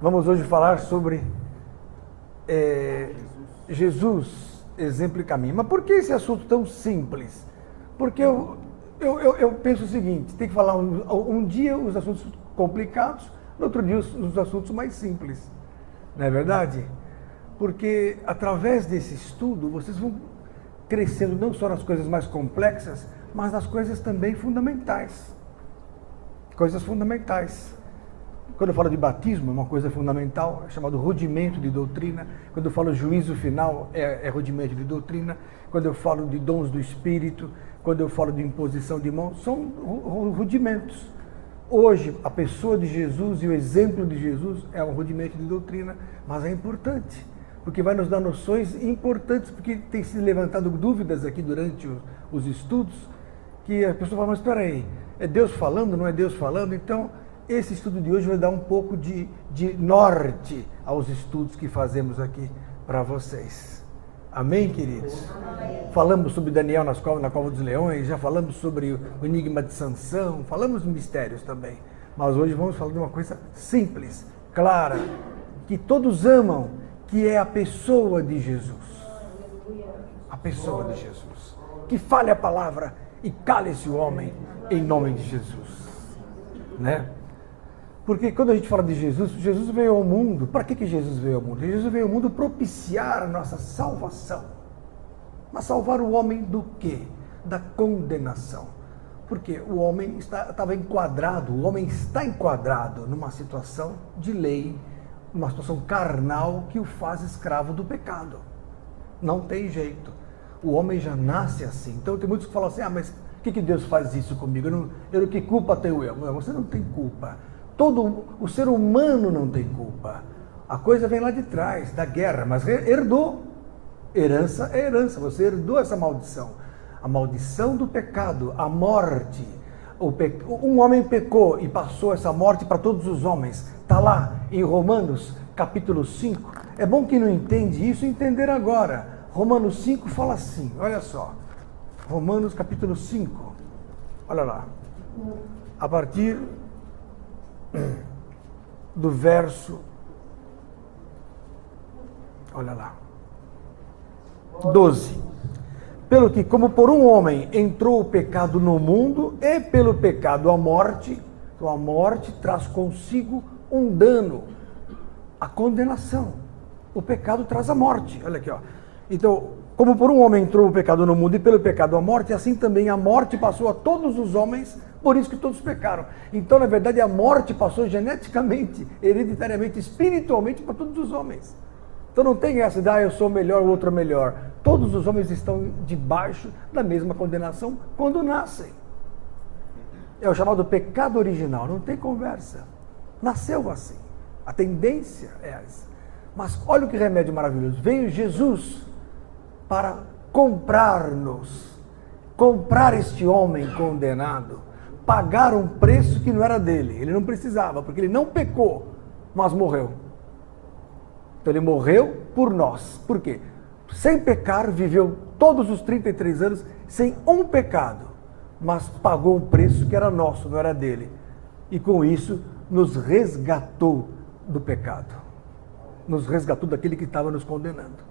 Vamos hoje falar sobre Jesus, exemplo e caminho. Mas por que esse assunto tão simples? Porque eu penso o seguinte, tem que falar um dia os assuntos complicados, no outro dia os assuntos mais simples. Não é verdade? Porque através desse estudo vocês vão crescendo não só nas coisas mais complexas, mas nas coisas também fundamentais. Coisas fundamentais. Quando eu falo de batismo, é uma coisa fundamental, é chamado rudimento de doutrina. Quando eu falo juízo final, é rudimento de doutrina. Quando eu falo de dons do Espírito, quando eu falo de imposição de mãos, são rudimentos. Hoje, a pessoa de Jesus e o exemplo de Jesus é um rudimento de doutrina, mas é importante, porque vai nos dar noções importantes, porque tem se levantado dúvidas aqui durante os estudos, que a pessoa fala, mas espera aí, é Deus falando, não é Deus falando? Então, esse estudo de hoje vai dar um pouco de norte aos estudos que fazemos aqui para vocês. Amém, queridos? Amém. Falamos sobre Daniel na cova dos leões, já falamos sobre o enigma de Sansão, falamos de mistérios também. Mas hoje vamos falar de uma coisa simples, clara, que todos amam, que é a pessoa de Jesus. A pessoa de Jesus. Que fale a palavra e cale-se o homem em nome de Jesus. Né? Porque quando a gente fala de Jesus, Jesus veio ao mundo. Para que Jesus veio ao mundo? Jesus veio ao mundo propiciar a nossa salvação. Mas salvar o homem do quê? Da condenação. Porque o homem estava enquadrado, o homem está enquadrado numa situação de lei, numa situação carnal que o faz escravo do pecado. Não tem jeito. O homem já nasce assim. Então tem muitos que falam assim, mas por que Deus faz isso comigo? Que culpa tenho eu? Não, você não tem culpa. Todo o ser humano não tem culpa. A coisa vem lá de trás, da guerra, mas herdou. Herança é herança, você herdou essa maldição. A maldição do pecado, a morte. Um homem pecou e passou essa morte para todos os homens. Está lá em Romanos, capítulo 5. É bom quem não entende isso entender agora. Romanos 5 fala assim, olha só. Romanos, capítulo 5. Olha lá. A partir do verso, olha lá, 12. Pelo que, como por um homem entrou o pecado no mundo, e pelo pecado a morte, então a morte traz consigo um dano, a condenação. O pecado traz a morte, olha aqui, ó. Então, como por um homem entrou o pecado no mundo, e pelo pecado a morte, assim também a morte passou a todos os homens, por isso que todos pecaram. Então, na verdade, a morte passou geneticamente, hereditariamente, espiritualmente para todos os homens. Então não tem essa de, eu sou melhor, o outro é melhor. Todos os homens estão debaixo da mesma condenação quando nascem. É o chamado pecado original, não tem conversa. Nasceu assim. A tendência é essa. Mas olha o que remédio maravilhoso. Veio Jesus para comprar-nos, comprar este homem condenado, pagar um preço que não era dele. Ele não precisava, porque ele não pecou, mas morreu. Então ele morreu por nós. Por quê? Sem pecar, viveu todos os 33 anos sem um pecado, mas pagou um preço que era nosso, não era dele. E com isso nos resgatou do pecado. Nos resgatou daquele que estava nos condenando.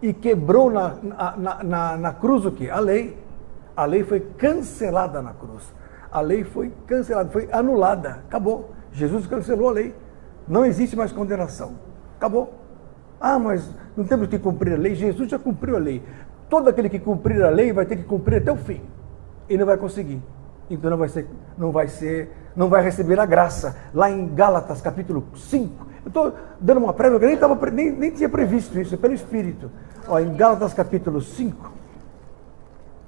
E quebrou na cruz o quê? A lei. A lei foi cancelada na cruz. A lei foi cancelada, foi anulada, acabou. Jesus cancelou a lei. Não existe mais condenação. Acabou. Mas não temos que cumprir a lei. Jesus já cumpriu a lei. Todo aquele que cumprir a lei vai ter que cumprir até o fim. E não vai conseguir. Então não vai receber a graça. Lá em Gálatas, capítulo 5. Eu estou dando uma prévia, eu nem tinha previsto isso, é pelo Espírito. Em Gálatas, capítulo 5.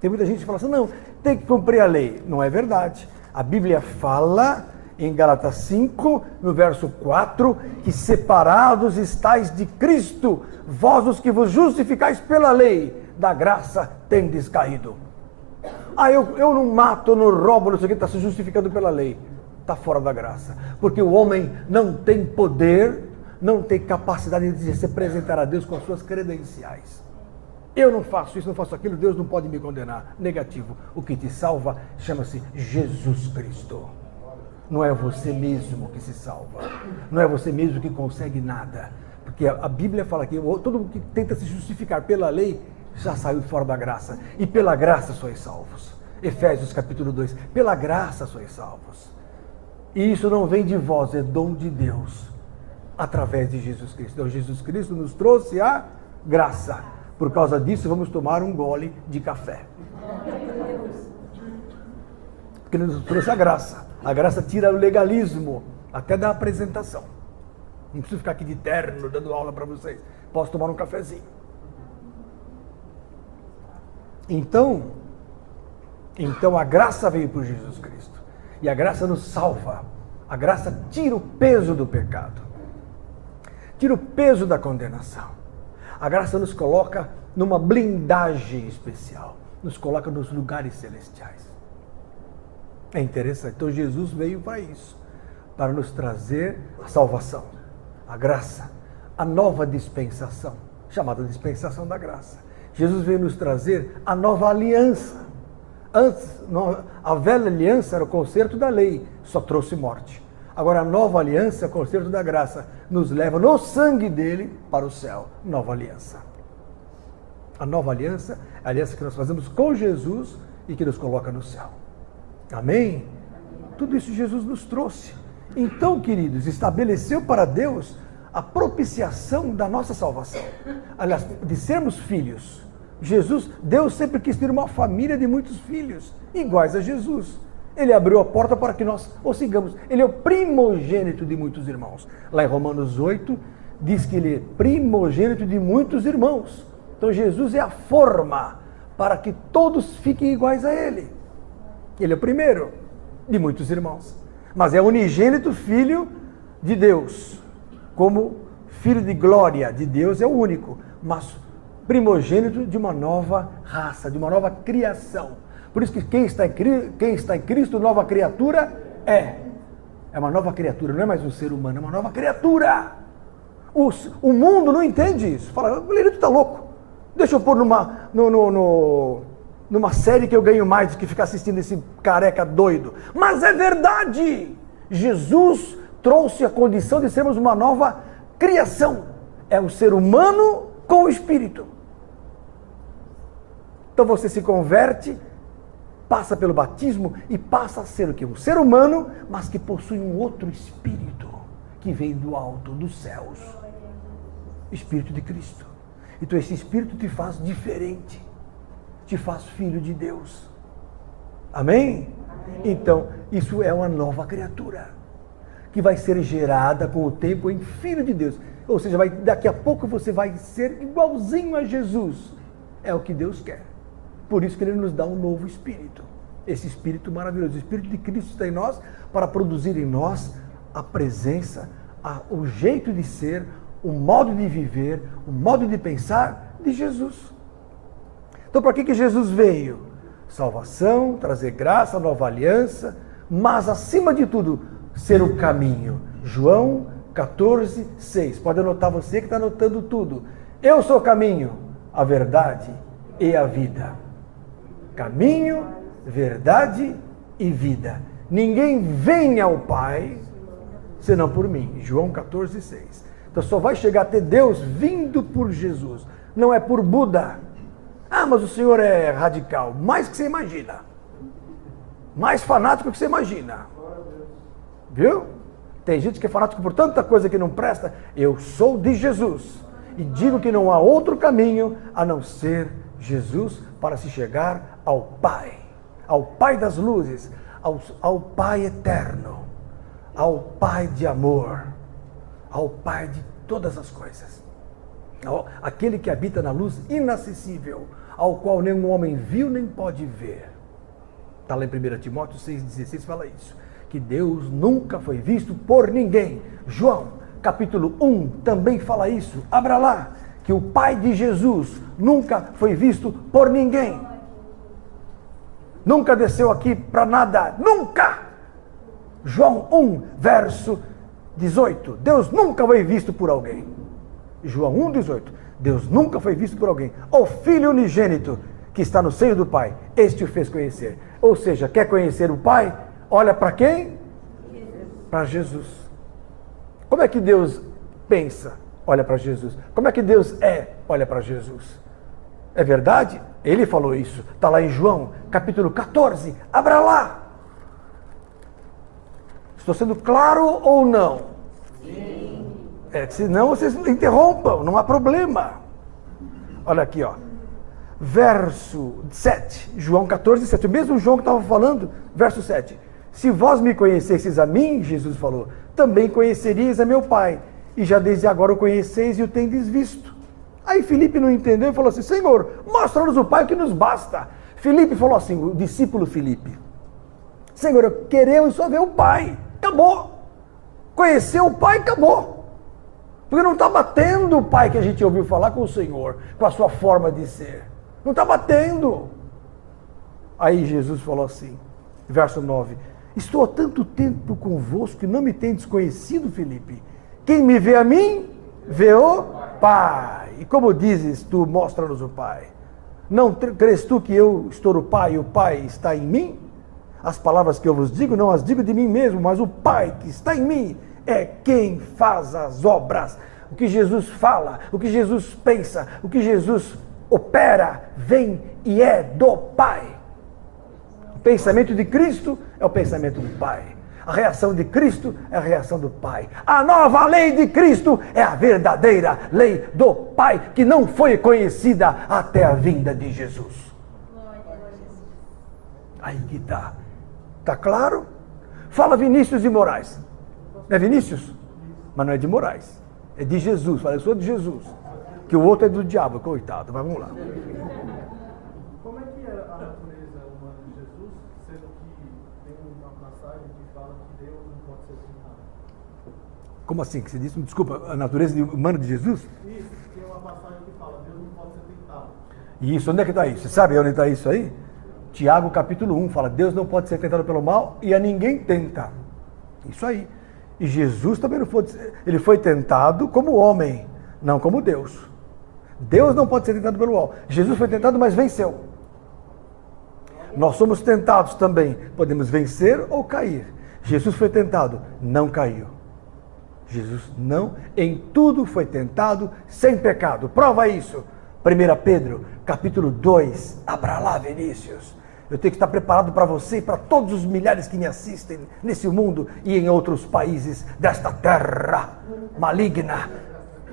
Tem muita gente que fala assim, não, tem que cumprir a lei. Não é verdade. A Bíblia fala em Gálatas 5, no verso 4, que separados estáis de Cristo, vós os que vos justificais pela lei, da graça tendes caído. Eu não mato, eu não roubo, não sei o que, está se justificando pela lei. Está fora da graça. Porque o homem não tem poder, não tem capacidade de se apresentar a Deus com as suas credenciais. Eu não faço isso, não faço aquilo, Deus não pode me condenar. Negativo. O que te salva chama-se Jesus Cristo. Não é você mesmo que se salva. Não é você mesmo que consegue nada. Porque a Bíblia fala que todo mundo que tenta se justificar pela lei já saiu fora da graça. E pela graça sois salvos. Efésios capítulo 2. Pela graça sois salvos. E isso não vem de vós, é dom de Deus. Através de Jesus Cristo. Então Jesus Cristo nos trouxe a graça. Por causa disso vamos tomar um gole de café. Porque ele nos trouxe a graça. A graça tira o legalismo, até da apresentação. Não preciso ficar aqui de terno, dando aula para vocês. Posso tomar um cafezinho. Então a graça veio por Jesus Cristo. E a graça nos salva. A graça tira o peso do pecado. Tira o peso da condenação. A graça nos coloca numa blindagem especial. Nos coloca nos lugares celestiais. É interessante. Então Jesus veio para isso. Para nos trazer a salvação, a graça, a nova dispensação, chamada dispensação da graça. Jesus veio nos trazer a nova aliança. Antes, a velha aliança era o conserto da lei, só trouxe morte. Agora a nova aliança, o conserto da graça, nos leva no sangue dele para o céu. Nova aliança. A nova aliança é a aliança que nós fazemos com Jesus e que nos coloca no céu. Amém? Tudo isso Jesus nos trouxe. Então, queridos, estabeleceu para Deus a propiciação da nossa salvação. Aliás, de sermos filhos. Deus sempre quis ter uma família de muitos filhos, iguais a Jesus. Ele abriu a porta para que nós o sigamos. Ele é o primogênito de muitos irmãos. Lá em Romanos 8, diz que ele é primogênito de muitos irmãos. Então, Jesus é a forma para que todos fiquem iguais a ele. Ele é o primeiro de muitos irmãos. Mas é unigênito filho de Deus. Como filho de glória de Deus é o único. Mas primogênito de uma nova raça, de uma nova criação. Por isso que quem está em Cristo, nova criatura é. É uma nova criatura, não é mais um ser humano, é uma nova criatura. O mundo não entende isso. Fala, Lelito, tu está louco. Deixa eu pôr numa série que eu ganho mais do que ficar assistindo esse careca doido. Mas é verdade! Jesus trouxe a condição de sermos uma nova criação. É o ser humano com o Espírito. Então você se converte, passa pelo batismo e passa a ser o quê? Um ser humano, mas que possui um outro Espírito, que vem do alto, dos céus. Espírito de Cristo. Então esse Espírito te faz diferente. Te faz filho de Deus. Amém? Então, isso é uma nova criatura, que vai ser gerada com o tempo em filho de Deus. Ou seja, daqui a pouco você vai ser igualzinho a Jesus. É o que Deus quer. Por isso que Ele nos dá um novo Espírito. Esse Espírito maravilhoso. O Espírito de Cristo está em nós para produzir em nós a presença, o jeito de ser, o modo de viver, o modo de pensar de Jesus. Então, para que Jesus veio? Salvação, trazer graça, nova aliança, mas, acima de tudo, ser o caminho. João 14, 6. Pode anotar, você que está anotando tudo. Eu sou o caminho, a verdade e a vida. Caminho, verdade e vida. Ninguém vem ao Pai senão por mim. João 14, 6. Então, só vai chegar até Deus vindo por Jesus. Não é por Buda. Ah, mas o senhor é radical. Mais que você imagina. Mais fanático que você imagina. Viu? Tem gente que é fanático por tanta coisa que não presta. Eu sou de Jesus. E digo que não há outro caminho a não ser Jesus para se chegar ao Pai. Ao Pai das luzes. Ao Pai eterno. Ao Pai de amor. Ao Pai de todas as coisas. Aquele que habita na luz inacessível, ao qual nenhum homem viu nem pode ver. Está lá em 1 Timóteo 6,16 fala isso. Que Deus nunca foi visto por ninguém. João, capítulo 1, também fala isso. Abra lá, que o Pai de Jesus nunca foi visto por ninguém. Nunca desceu aqui para nada. Nunca! João 1, verso 18. Deus nunca foi visto por alguém. João 1,18. Deus nunca foi visto por alguém. O Filho unigênito que está no seio do Pai, este o fez conhecer. Ou seja, quer conhecer o Pai? Olha para quem? para Jesus. Como é que Deus pensa? Olha para Jesus. Como é que Deus é? Olha para Jesus. É verdade? Ele falou isso. Está lá em João, capítulo 14. Abra lá. Estou sendo claro ou não? Sim. Senão vocês interrompam, não há problema. Olha aqui, ó. Verso 7. João 14, 7. O mesmo João que estava falando, verso 7. Se vós me conhecesseis a mim, Jesus falou, também conheceríeis a meu Pai. E já desde agora o conheceis e o tendes visto. Aí Filipe não entendeu e falou assim, Senhor, mostra-nos o Pai que nos basta. Filipe falou assim, o discípulo Filipe, Senhor, queremos só ver o Pai. Acabou. Conhecer o Pai, acabou. Porque não está batendo o Pai que a gente ouviu falar com o Senhor, com a sua forma de ser. Não está batendo. Aí Jesus falou assim, verso 9, estou há tanto tempo convosco que não me tendes conhecido, Filipe. Quem me vê a mim, vê o Pai. E como dizes tu, mostra-nos o Pai. Não crês tu que eu estou no Pai e o Pai está em mim? As palavras que eu vos digo, não as digo de mim mesmo, mas o Pai que está em mim é quem faz as obras. O que Jesus fala, o que Jesus pensa, o que Jesus opera, vem e é do Pai. O pensamento de Cristo é o pensamento do Pai. A reação de Cristo é a reação do Pai. A nova lei de Cristo é a verdadeira lei do Pai, que não foi conhecida até a vinda de Jesus. Aí que está. Está claro? Fala Vinícius de Moraes. Não é Vinícius? Mas não é de Moraes. É de Jesus. Fala, eu sou de Jesus. Que o outro é do diabo, coitado. Mas vamos lá. Como é que era a natureza humana de Jesus, sendo que tem uma passagem que fala que Deus não pode ser tentado? Como assim que você disse? Desculpa, a natureza humana de Jesus? Isso, tem uma passagem que fala Deus não pode ser tentado. Isso, onde é que está isso? Você sabe onde está isso aí? Tiago capítulo 1 fala, Deus não pode ser tentado pelo mal e a ninguém tenta. Isso aí. E Jesus também não foi, ele foi tentado como homem, não como Deus. Deus não pode ser tentado pelo mal. Jesus foi tentado, mas venceu. Nós somos tentados também, podemos vencer ou cair. Jesus foi tentado, não caiu. Jesus não, em tudo foi tentado, sem pecado. Prova isso. 1 Pedro, capítulo 2, abra lá, Vinícius. Eu tenho que estar preparado para você e para todos os milhares que me assistem nesse mundo e em outros países desta terra maligna,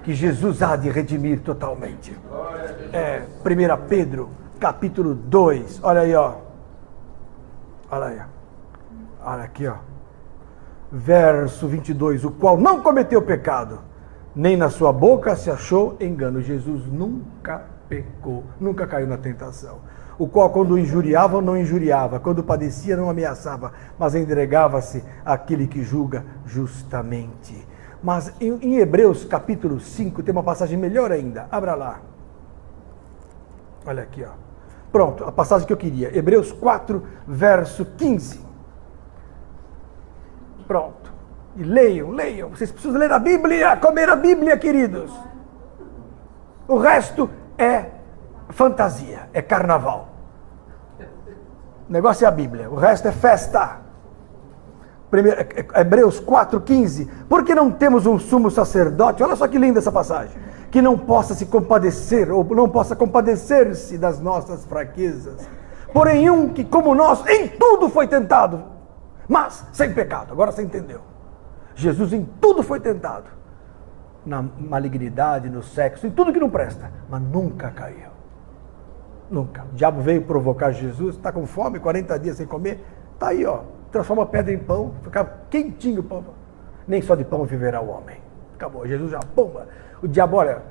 que Jesus há de redimir totalmente. 1 Pedro, capítulo 2, olha aí, ó. Olha aí, ó. Olha aqui, ó. Verso 22, o qual não cometeu pecado, nem na sua boca se achou engano. Jesus nunca pecou, nunca caiu na tentação. O qual, quando injuriava, não injuriava, quando padecia, não ameaçava, mas entregava-se àquele que julga justamente. Mas em Hebreus, capítulo 5, tem uma passagem melhor ainda. Abra lá. Olha aqui, ó. Pronto, a passagem que eu queria. Hebreus 4, verso 15. Pronto. E leiam. Vocês precisam ler a Bíblia, comer a Bíblia, queridos. O resto é fantasia, é carnaval. O negócio é a Bíblia, o resto é festa. Hebreus 4,15. Porque não temos um sumo sacerdote, olha só que linda essa passagem, que não possa se compadecer, ou não possa compadecer-se das nossas fraquezas. Porém um que, como nós, em tudo foi tentado, mas sem pecado. Agora você entendeu. Jesus em tudo foi tentado. Na malignidade, no sexo, em tudo que não presta, mas nunca caiu. Nunca. O diabo veio provocar Jesus, está com fome, 40 dias sem comer, está aí, ó. Transforma a pedra em pão, fica quentinho o pão. Nem só de pão viverá o homem. Acabou. Jesus já, pumba. O diabo, olha,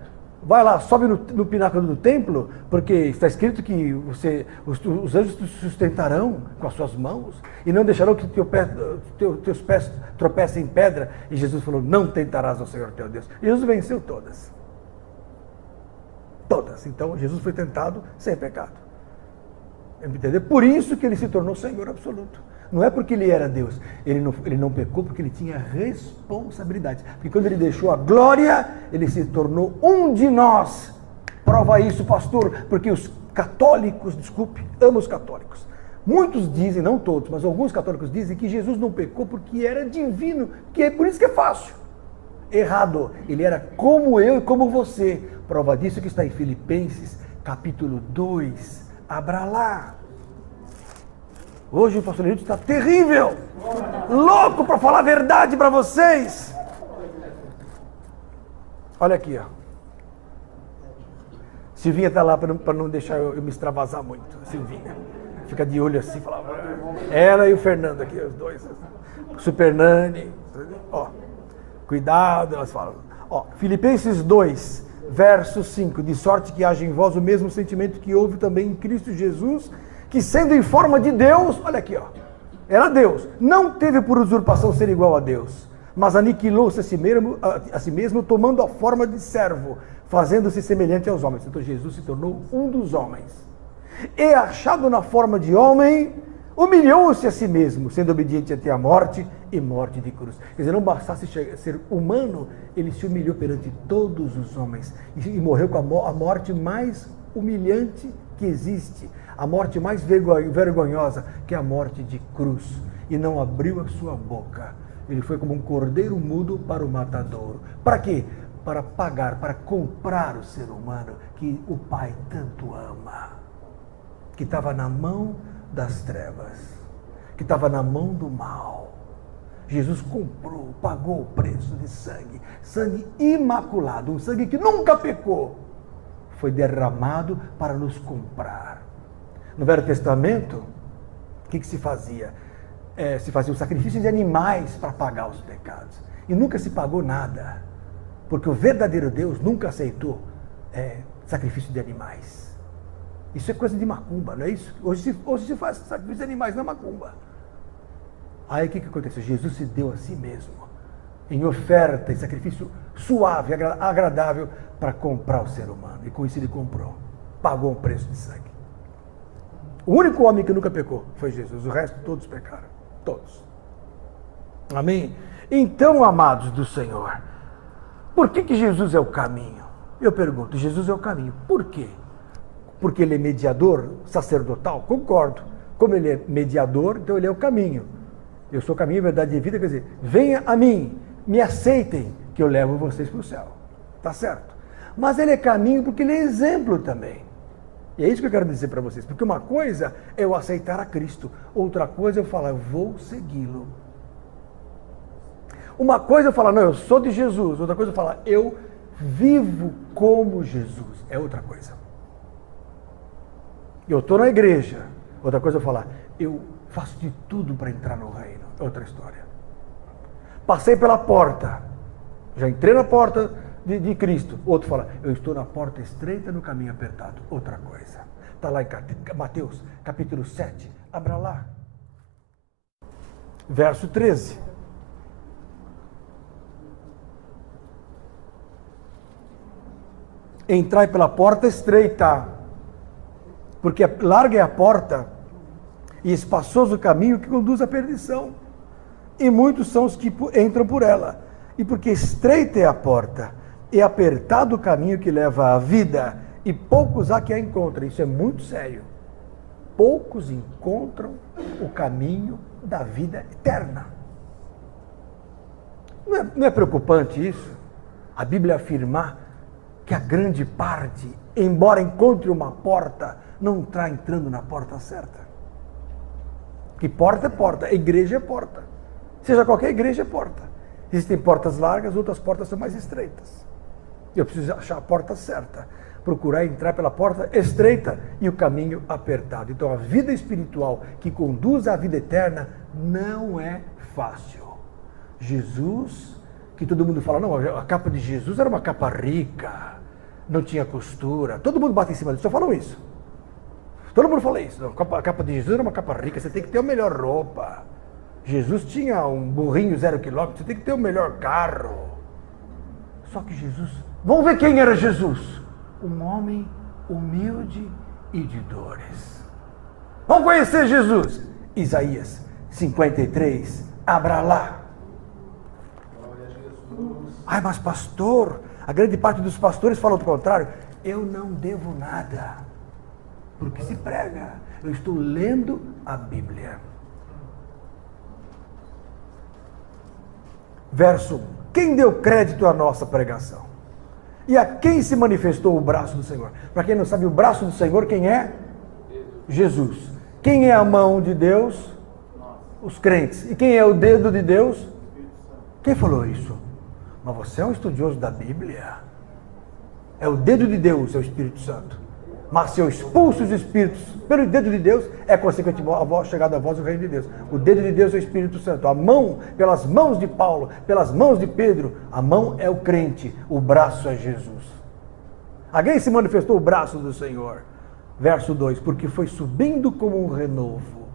vai lá, sobe no pináculo do templo, porque está escrito que os anjos te sustentarão com as suas mãos e não deixarão que teus pés tropecem em pedra. E Jesus falou, não tentarás ao Senhor teu Deus. E Jesus venceu todas. Todas. Então, Jesus foi tentado sem pecado. Entendeu? Por isso que ele se tornou Senhor absoluto. Não é porque ele era Deus. Ele não pecou porque ele tinha responsabilidade. Porque quando ele deixou a glória, ele se tornou um de nós. Prova isso, pastor, porque os católicos, desculpe, amo os católicos, Muitos dizem, não todos, mas alguns católicos dizem que Jesus não pecou porque era divino, que é por isso que é fácil. Errado. Ele era como eu e como você. Prova disso que está em Filipenses, capítulo 2. Abra lá. Hoje o pastor Lenilton está terrível. Louco para falar a verdade para vocês. Olha aqui, ó. Silvinha está lá para não deixar eu me extravasar muito. Silvinha. Fica de olho assim, fala. Ela e o Fernando aqui, os dois. Super Nani. Ó. Cuidado, elas falam. Ó, Filipenses 2, verso 5. De sorte que haja em vós o mesmo sentimento que houve também em Cristo Jesus, que sendo em forma de Deus, olha aqui, ó. Era Deus. Não teve por usurpação ser igual a Deus, mas aniquilou-se a si mesmo, tomando a forma de servo, fazendo-se semelhante aos homens. Então Jesus se tornou um dos homens. E achado na forma de homem, humilhou-se a si mesmo, sendo obediente até a morte e morte de cruz. Quer dizer, não bastasse ser humano, ele se humilhou perante todos os homens e morreu com a morte mais humilhante que existe, a morte mais vergonhosa, que é a morte de cruz. E não abriu a sua boca. Ele foi como um cordeiro mudo para o matadouro. Para quê? Para pagar, para comprar o ser humano que o Pai tanto ama, que estava na mão das trevas, que estava na mão do mal. Jesus comprou, pagou o preço de sangue, sangue imaculado, um sangue que nunca pecou, foi derramado para nos comprar. No Velho Testamento, o que se fazia? Se fazia o sacrifício de animais para pagar os pecados, e nunca se pagou nada, porque o verdadeiro Deus nunca aceitou sacrifício de animais. Isso é coisa de macumba, não é isso? Hoje se faz sacrifício de animais na macumba. Aí o que aconteceu? Jesus se deu a si mesmo, em oferta, em sacrifício suave, agradável, para comprar o ser humano. E com isso ele comprou, pagou um preço de sangue. O único homem que nunca pecou foi Jesus, o resto todos pecaram, todos. Amém? Então, amados do Senhor, por que Jesus é o caminho? Eu pergunto, Jesus é o caminho, por quê? Porque ele é mediador sacerdotal? Concordo. Como ele é mediador, então ele é o caminho. Eu sou o caminho, verdade e vida, quer dizer, venha a mim, me aceitem, que eu levo vocês para o céu. Tá certo? Mas ele é caminho porque ele é exemplo também. E é isso que eu quero dizer para vocês. Porque uma coisa é eu aceitar a Cristo, outra coisa é eu falar, eu vou segui-lo. Uma coisa é eu falar, não, eu sou de Jesus, outra coisa é eu falar, eu vivo como Jesus. É outra coisa. Eu estou na igreja. Outra coisa é eu falar, eu faço de tudo para entrar no reino. Outra história. Passei pela porta. Já entrei na porta de Cristo. Outro fala, eu estou na porta estreita, no caminho apertado. Outra coisa. Está lá em Mateus, capítulo 7. Abra lá. Verso 13. Entrai pela porta estreita, porque larga é a porta e espaçoso o caminho que conduz à perdição, e muitos são os que entram por ela. E porque estreita é a porta e apertado o caminho que leva à vida, e poucos há que a encontrem. Isso é muito sério. Poucos encontram o caminho da vida eterna. Não é preocupante isso? A Bíblia afirmar que a grande parte, embora encontre uma porta, não está entrando na porta certa. Que porta é porta, igreja é porta. Seja qualquer igreja é porta. Existem portas largas, outras portas são mais estreitas. Eu preciso achar a porta certa. Procurar entrar pela porta estreita e o caminho apertado. Então a vida espiritual que conduz à vida eterna não é fácil. Jesus, que todo mundo fala, não, a capa de Jesus era uma capa rica, não tinha costura. Todo mundo bate em cima disso, só falam isso. Todo mundo fala isso. Não, a capa de Jesus era uma capa rica, você tem que ter a melhor roupa. Jesus tinha um burrinho 0 km, você tem que ter o melhor carro. Só que Jesus... Vamos ver quem era Jesus. Um homem humilde e de dores. Vamos conhecer Jesus. Isaías 53, abra lá. Ai, mas pastor, a grande parte dos pastores falam o contrário. Eu não devo nada, porque se prega. Eu estou lendo a Bíblia. Verso 1. Quem deu crédito à nossa pregação? E a quem se manifestou o braço do Senhor? Para quem não sabe, o braço do Senhor, quem é? Jesus. Quem é a mão de Deus? Os crentes. E quem é o dedo de Deus? Quem falou isso? Mas você é um estudioso da Bíblia. É o dedo de Deus, é o Espírito Santo. Mas se eu expulso os espíritos pelo dedo de Deus, é consequentemente a chegada a vós o reino de Deus. O dedo de Deus é o Espírito Santo. A mão, pelas mãos de Paulo, pelas mãos de Pedro, a mão é o crente, o braço é Jesus. A quem se manifestou o braço do Senhor? Verso 2, porque foi subindo como um renovo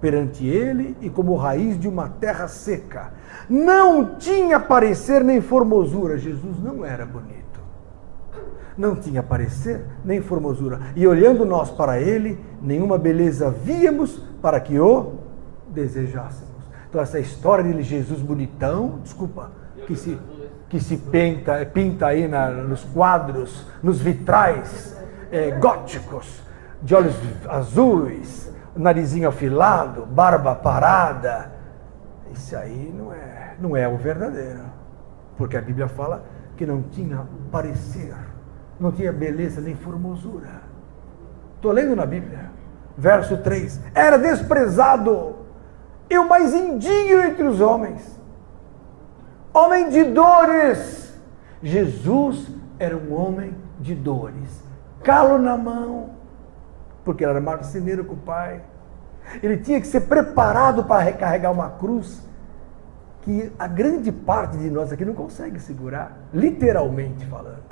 perante ele e como raiz de uma terra seca. Não tinha parecer nem formosura. Jesus não era bonito. Não tinha parecer nem formosura. E olhando nós para ele, nenhuma beleza víamos para que o desejássemos. Então essa história de Jesus bonitão, desculpa, que se pinta aí nos quadros, nos vitrais góticos, de olhos azuis, narizinho afilado, barba parada. Isso aí não é o verdadeiro. Porque a Bíblia fala que não tinha parecer. Não tinha beleza nem formosura. Estou lendo na Bíblia. Verso 3. Era desprezado e o mais indigno entre os homens. Homem de dores. Jesus era um homem de dores. Calo na mão. Porque ele era marceneiro com o pai. Ele tinha que ser preparado para recarregar uma cruz que a grande parte de nós aqui não consegue segurar. Literalmente falando.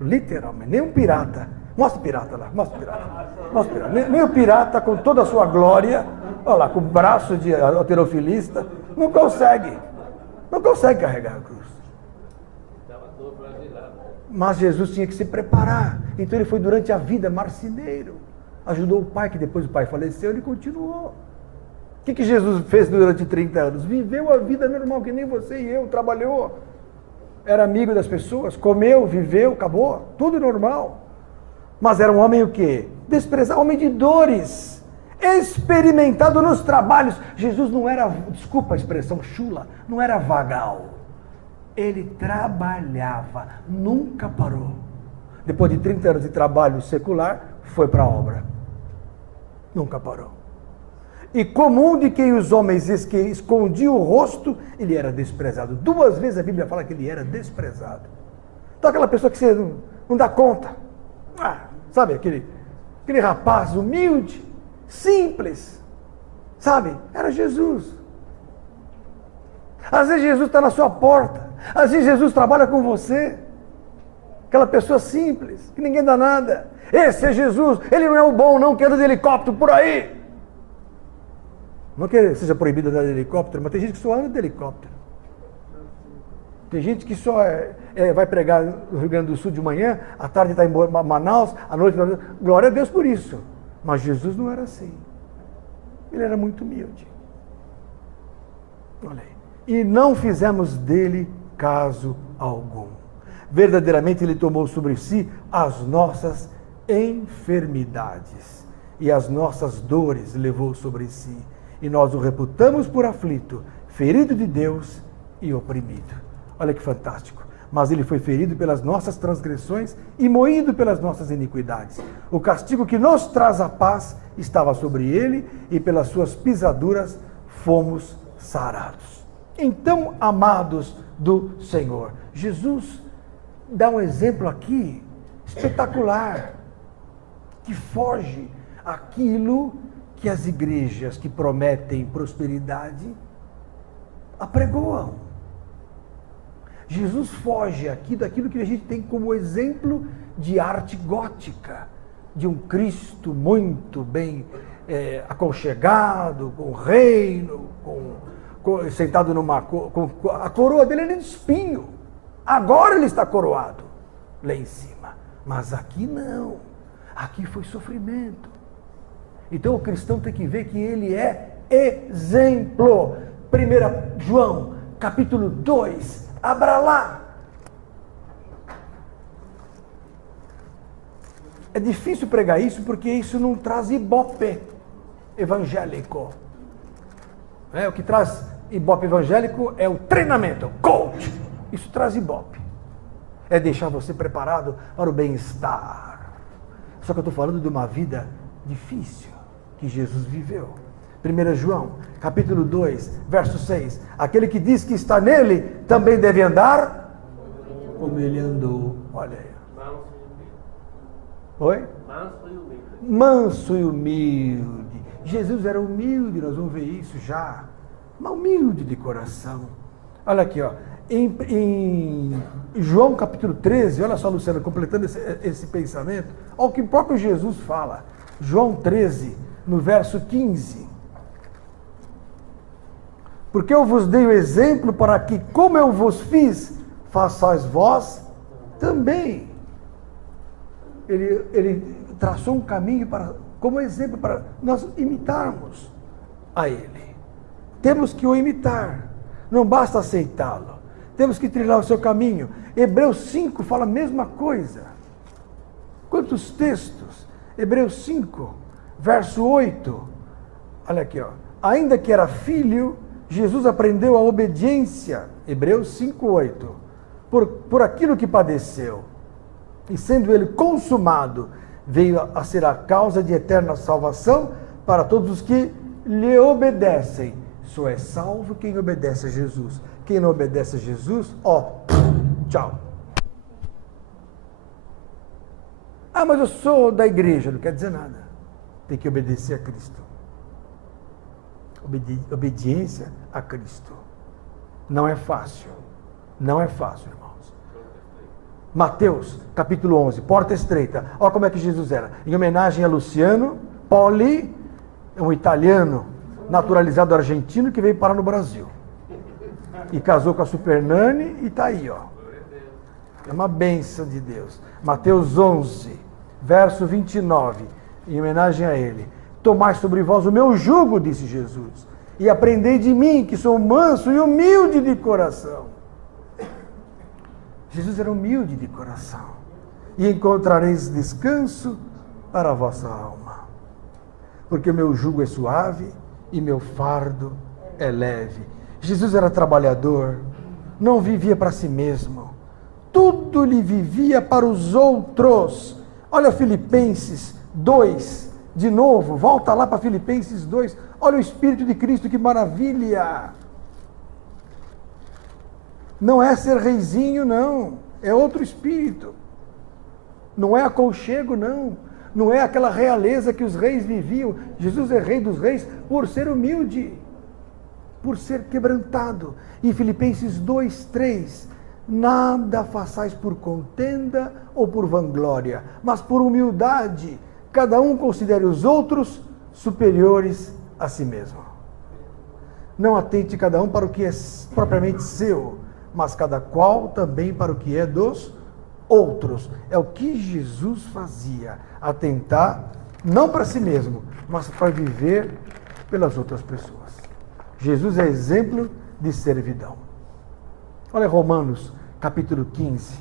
Literalmente, nem um pirata. Mostra o pirata lá, mostra o pirata. Mostra o pirata. Nem o pirata, com toda a sua glória, olha lá, com o braço de halterofilista, não consegue carregar a cruz. Mas Jesus tinha que se preparar. Então ele foi durante a vida marceneiro. Ajudou o pai, que depois o pai faleceu, ele continuou. O que Jesus fez durante 30 anos? Viveu a vida normal, que nem você e eu, trabalhou. Era amigo das pessoas, comeu, viveu, acabou, tudo normal. Mas era um homem o quê? Desprezado, homem de dores, experimentado nos trabalhos. Jesus não era, desculpa a expressão chula, não era vagal. Ele trabalhava, nunca parou. Depois de 30 anos de trabalho secular, foi para a obra. Nunca parou. E comum de quem os homens escondiam o rosto, ele era desprezado. 2 vezes a Bíblia fala que ele era desprezado. Então aquela pessoa que você não dá conta. Sabe, aquele rapaz humilde, simples. Sabe, era Jesus. Às vezes Jesus está na sua porta. Às vezes Jesus trabalha com você. Aquela pessoa simples, que ninguém dá nada. Esse é Jesus, ele não é o bom não, que anda de helicóptero por aí. Não que seja proibido andar de helicóptero, mas tem gente que só anda de helicóptero. Tem gente que só vai pregar no Rio Grande do Sul de manhã, à tarde está em Manaus, à noite... Glória a Deus por isso. Mas Jesus não era assim. Ele era muito humilde. Olha aí. E não fizemos dele caso algum. Verdadeiramente ele tomou sobre si as nossas enfermidades e as nossas dores levou sobre si. E nós o reputamos por aflito, ferido de Deus e oprimido. Olha que fantástico. Mas ele foi ferido pelas nossas transgressões e moído pelas nossas iniquidades. O castigo que nos traz a paz estava sobre ele e pelas suas pisaduras fomos sarados. Então, amados do Senhor, Jesus dá um exemplo aqui espetacular, que foge àquilo que as igrejas que prometem prosperidade apregoam. Jesus foge aqui daquilo que a gente tem como exemplo de arte gótica, de um Cristo muito bem aconchegado, com reino, sentado com a coroa dele é de espinho. Agora ele está coroado lá em cima. Mas aqui não. Aqui foi sofrimento. Então o cristão tem que ver que ele é exemplo. 1 João, capítulo 2. Abra lá. É difícil pregar isso porque isso não traz ibope evangélico. O que traz ibope evangélico é o treinamento, o coach. Isso traz ibope. É deixar você preparado para o bem-estar. Só que eu estou falando de uma vida difícil que Jesus viveu. 1 João, capítulo 2, verso 6. Aquele que diz que está nele, também deve andar como ele andou. Olha aí. Oi? Manso e humilde. Jesus era humilde, nós vamos ver isso já. Mas humilde de coração. Olha aqui, ó. Em João capítulo 13, olha só, Luciano, completando esse pensamento, olha o que o próprio Jesus fala. João 13, no verso 15. Porque eu vos dei o exemplo para que, como eu vos fiz, façais vós também. Ele traçou um caminho como exemplo para nós imitarmos a Ele. Temos que o imitar, não basta aceitá-lo. Temos que trilhar o seu caminho. Hebreus 5 fala a mesma coisa. Quantos textos? Hebreus 5, verso 8. Olha aqui, ó. Ainda que era filho, Jesus aprendeu a obediência. Hebreus 5, 8. Por aquilo que padeceu. E sendo ele consumado, veio a ser a causa de eterna salvação para todos os que lhe obedecem. Só é salvo quem obedece a Jesus. Quem não obedece a Jesus, tchau. Ah, mas eu sou da igreja, não quer dizer nada. Tem que obedecer a Cristo. Obediência a Cristo. Não é fácil. Não é fácil, irmãos. Mateus, capítulo 11, porta estreita. Olha como é que Jesus era. Em homenagem a Luciano Poli, um italiano naturalizado argentino que veio parar no Brasil. E casou com a Super Nani e está aí, ó. É uma bênção de Deus. Mateus 11, verso 29, em homenagem a ele. Tomai sobre vós o meu jugo, disse Jesus, e aprendei de mim, que sou manso e humilde de coração. Jesus era humilde de coração. E encontrareis descanso para a vossa alma. Porque o meu jugo é suave e meu fardo é leve. Jesus era trabalhador, não vivia para si mesmo. Tudo lhe vivia para os outros. Olha Filipenses 2, de novo, volta lá para Filipenses 2. Olha o Espírito de Cristo, que maravilha! Não é ser reizinho, não. É outro espírito. Não é aconchego, não. Não é aquela realeza que os reis viviam. Jesus é rei dos reis por ser humilde, por ser quebrantado. E Filipenses 2, 3. Nada façais por contenda ou por vanglória, mas por humildade. Cada um considere os outros superiores a si mesmo. Não atente cada um para o que é propriamente seu, mas cada qual também para o que é dos outros. É o que Jesus fazia, atentar não para si mesmo, mas para viver pelas outras pessoas. Jesus é exemplo de servidão. Olha Romanos, capítulo 15.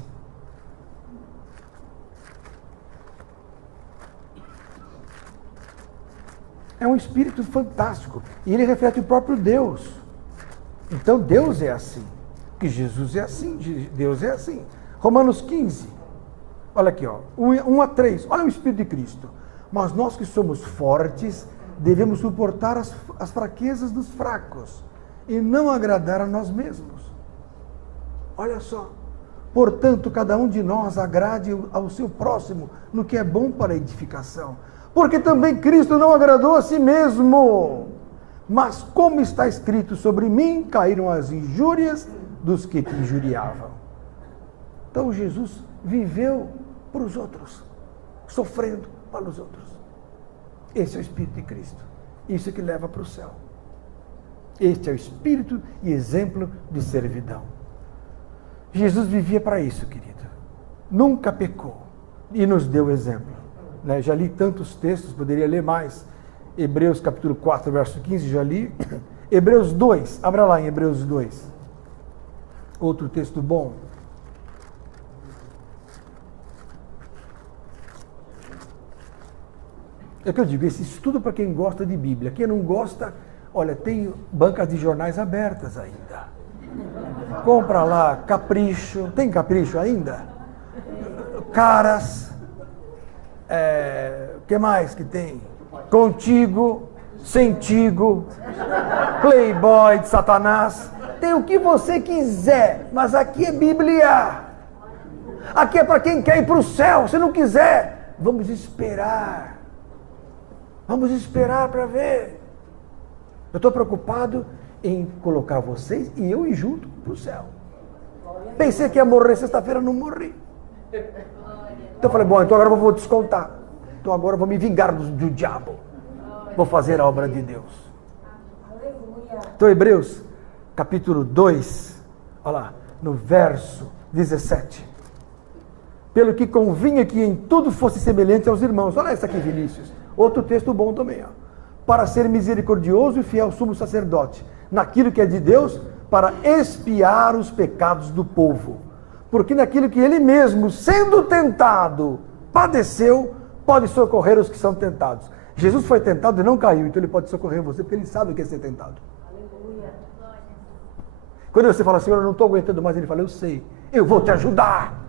É um espírito fantástico, e ele reflete o próprio Deus. Então Deus é assim. Que Jesus é assim, Deus é assim. Romanos 15, olha aqui, ó, 1 a 3, olha o Espírito de Cristo. Mas nós que somos fortes, devemos suportar as fraquezas dos fracos e não agradar a nós mesmos. Olha só, portanto, cada um de nós agrade ao seu próximo no que é bom para a edificação, porque também Cristo não agradou a si mesmo. Mas como está escrito, sobre mim caíram as injúrias dos que te injuriavam. Então Jesus viveu para os outros, sofrendo para os outros. Esse é o Espírito de Cristo. Isso é que leva para o céu. Este é o Espírito e exemplo de servidão. Jesus vivia para isso, querido. Nunca pecou e nos deu exemplo. Já li tantos textos, poderia ler mais. Hebreus capítulo 4, verso 15, já li. Hebreus 2, abra lá em Hebreus 2. Outro texto bom. É o que eu digo, esse estudo para quem gosta de Bíblia. Quem não gosta, olha, tem bancas de jornais abertas ainda. Compra lá, Capricho. Tem Capricho ainda? Caras. O que mais que tem? Contigo, Sentigo, Playboy de Satanás. Tem o que você quiser, mas aqui é Bíblia. Aqui é para quem quer ir para o céu. Se não quiser, vamos esperar. Vamos esperar para ver. Eu estou preocupado em colocar vocês e eu ir junto para o céu. Pensei que ia morrer sexta-feira, não morri. Então eu falei, bom, então agora eu vou descontar. Então agora eu vou me vingar do diabo. Vou fazer a obra de Deus. Então Hebreus, capítulo 2, olha lá, no verso 17. Pelo que convinha que em tudo fosse semelhante aos irmãos. Olha isso aqui, Vinícius. Outro texto bom também, ó. Para ser misericordioso e fiel sumo sacerdote, naquilo que é de Deus, para expiar os pecados do povo. Porque naquilo que ele mesmo, sendo tentado, padeceu, pode socorrer os que são tentados. Jesus foi tentado e não caiu, então ele pode socorrer você, porque ele sabe o que é ser tentado. Aleluia. Quando você fala, Senhor, eu não estou aguentando mais, ele fala, eu sei, eu vou te ajudar.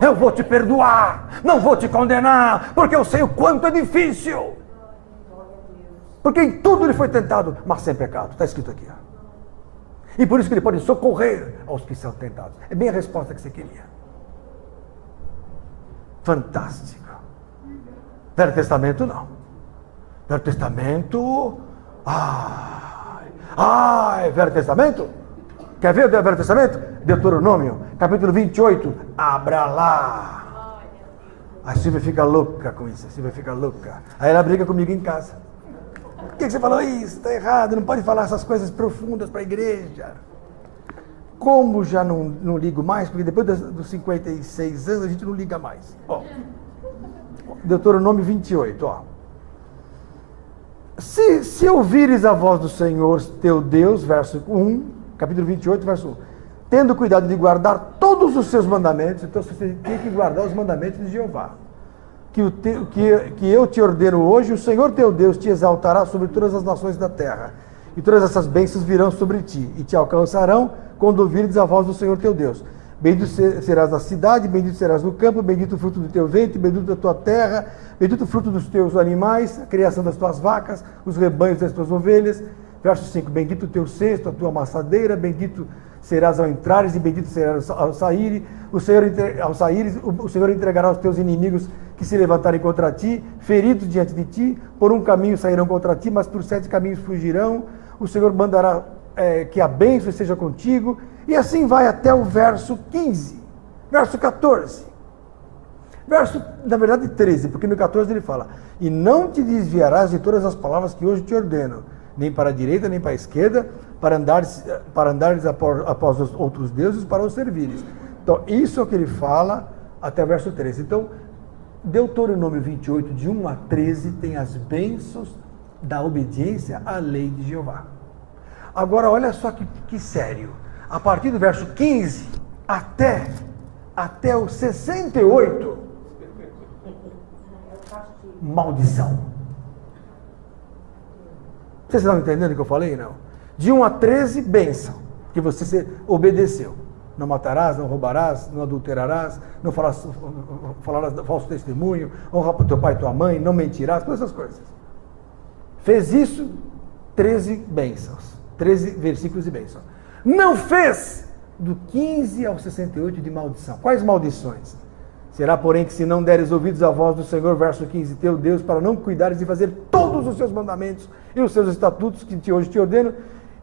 Eu vou te perdoar, não vou te condenar, porque eu sei o quanto é difícil. Porque em tudo ele foi tentado, mas sem pecado. Está escrito aqui. Ó. E por isso que ele pode socorrer aos que são tentados. É bem a resposta que você queria. Fantástico. Velho Testamento não. Velho Testamento... Velho Testamento? Quer ver o Velho Testamento? Deuteronômio, capítulo 28. Abra lá. A Silvia fica louca com isso. A Silvia fica louca. Aí ela briga comigo em casa. Por que você falou isso? Está errado. Não pode falar essas coisas profundas para a igreja. Como já não ligo mais, porque depois dos 56 anos a gente não liga mais. Ó, Deuteronômio 28. Ó. Se ouvires a voz do Senhor teu Deus, verso 1, capítulo 28, verso 1, tendo cuidado de guardar todos os seus mandamentos, então você tem que guardar os mandamentos de Jeová, que eu te ordeno hoje, o Senhor teu Deus te exaltará sobre todas as nações da terra, e todas essas bênçãos virão sobre ti, e te alcançarão quando ouvires a voz do Senhor teu Deus. Bendito serás na cidade, bendito serás no campo, bendito o fruto do teu ventre, bendito da tua terra, bendito o fruto dos teus animais, a criação das tuas vacas, os rebanhos das tuas ovelhas. Verso 5, bendito o teu cesto, a tua amassadeira, bendito serás ao entrares e bendito serás ao saíres. O Senhor entregará os teus inimigos que se levantarem contra ti, feridos diante de ti, por um caminho sairão contra ti, mas por 7 caminhos fugirão. O Senhor mandará que a bênção esteja contigo. E assim vai até o verso 15, verso 14. Na verdade 13, porque no 14 ele fala, e não te desviarás de todas as palavras que hoje te ordeno, nem para a direita, nem para a esquerda, para andares após os outros deuses, para os servires. Então, isso é o que ele fala até o verso 13. Então, Deuteronômio 28, de 1 a 13, tem as bênçãos da obediência à lei de Jeová. Agora, olha só que sério. A partir do verso 15 até o 68, maldição. Vocês estão entendendo o que eu falei? Não. De 1 a 13, bênção, que você obedeceu. Não matarás, não roubarás, não adulterarás, não falarás falso testemunho, honra para teu pai e tua mãe, não mentirás, todas essas coisas. Fez isso, 13 bênçãos, 13 versículos de bênção. Não fez, do 15 ao 68 de maldição. Quais maldições? Será, porém, que se não deres ouvidos à voz do Senhor, verso 15, teu Deus, para não cuidares de fazer todos os seus mandamentos e os seus estatutos que hoje te ordeno,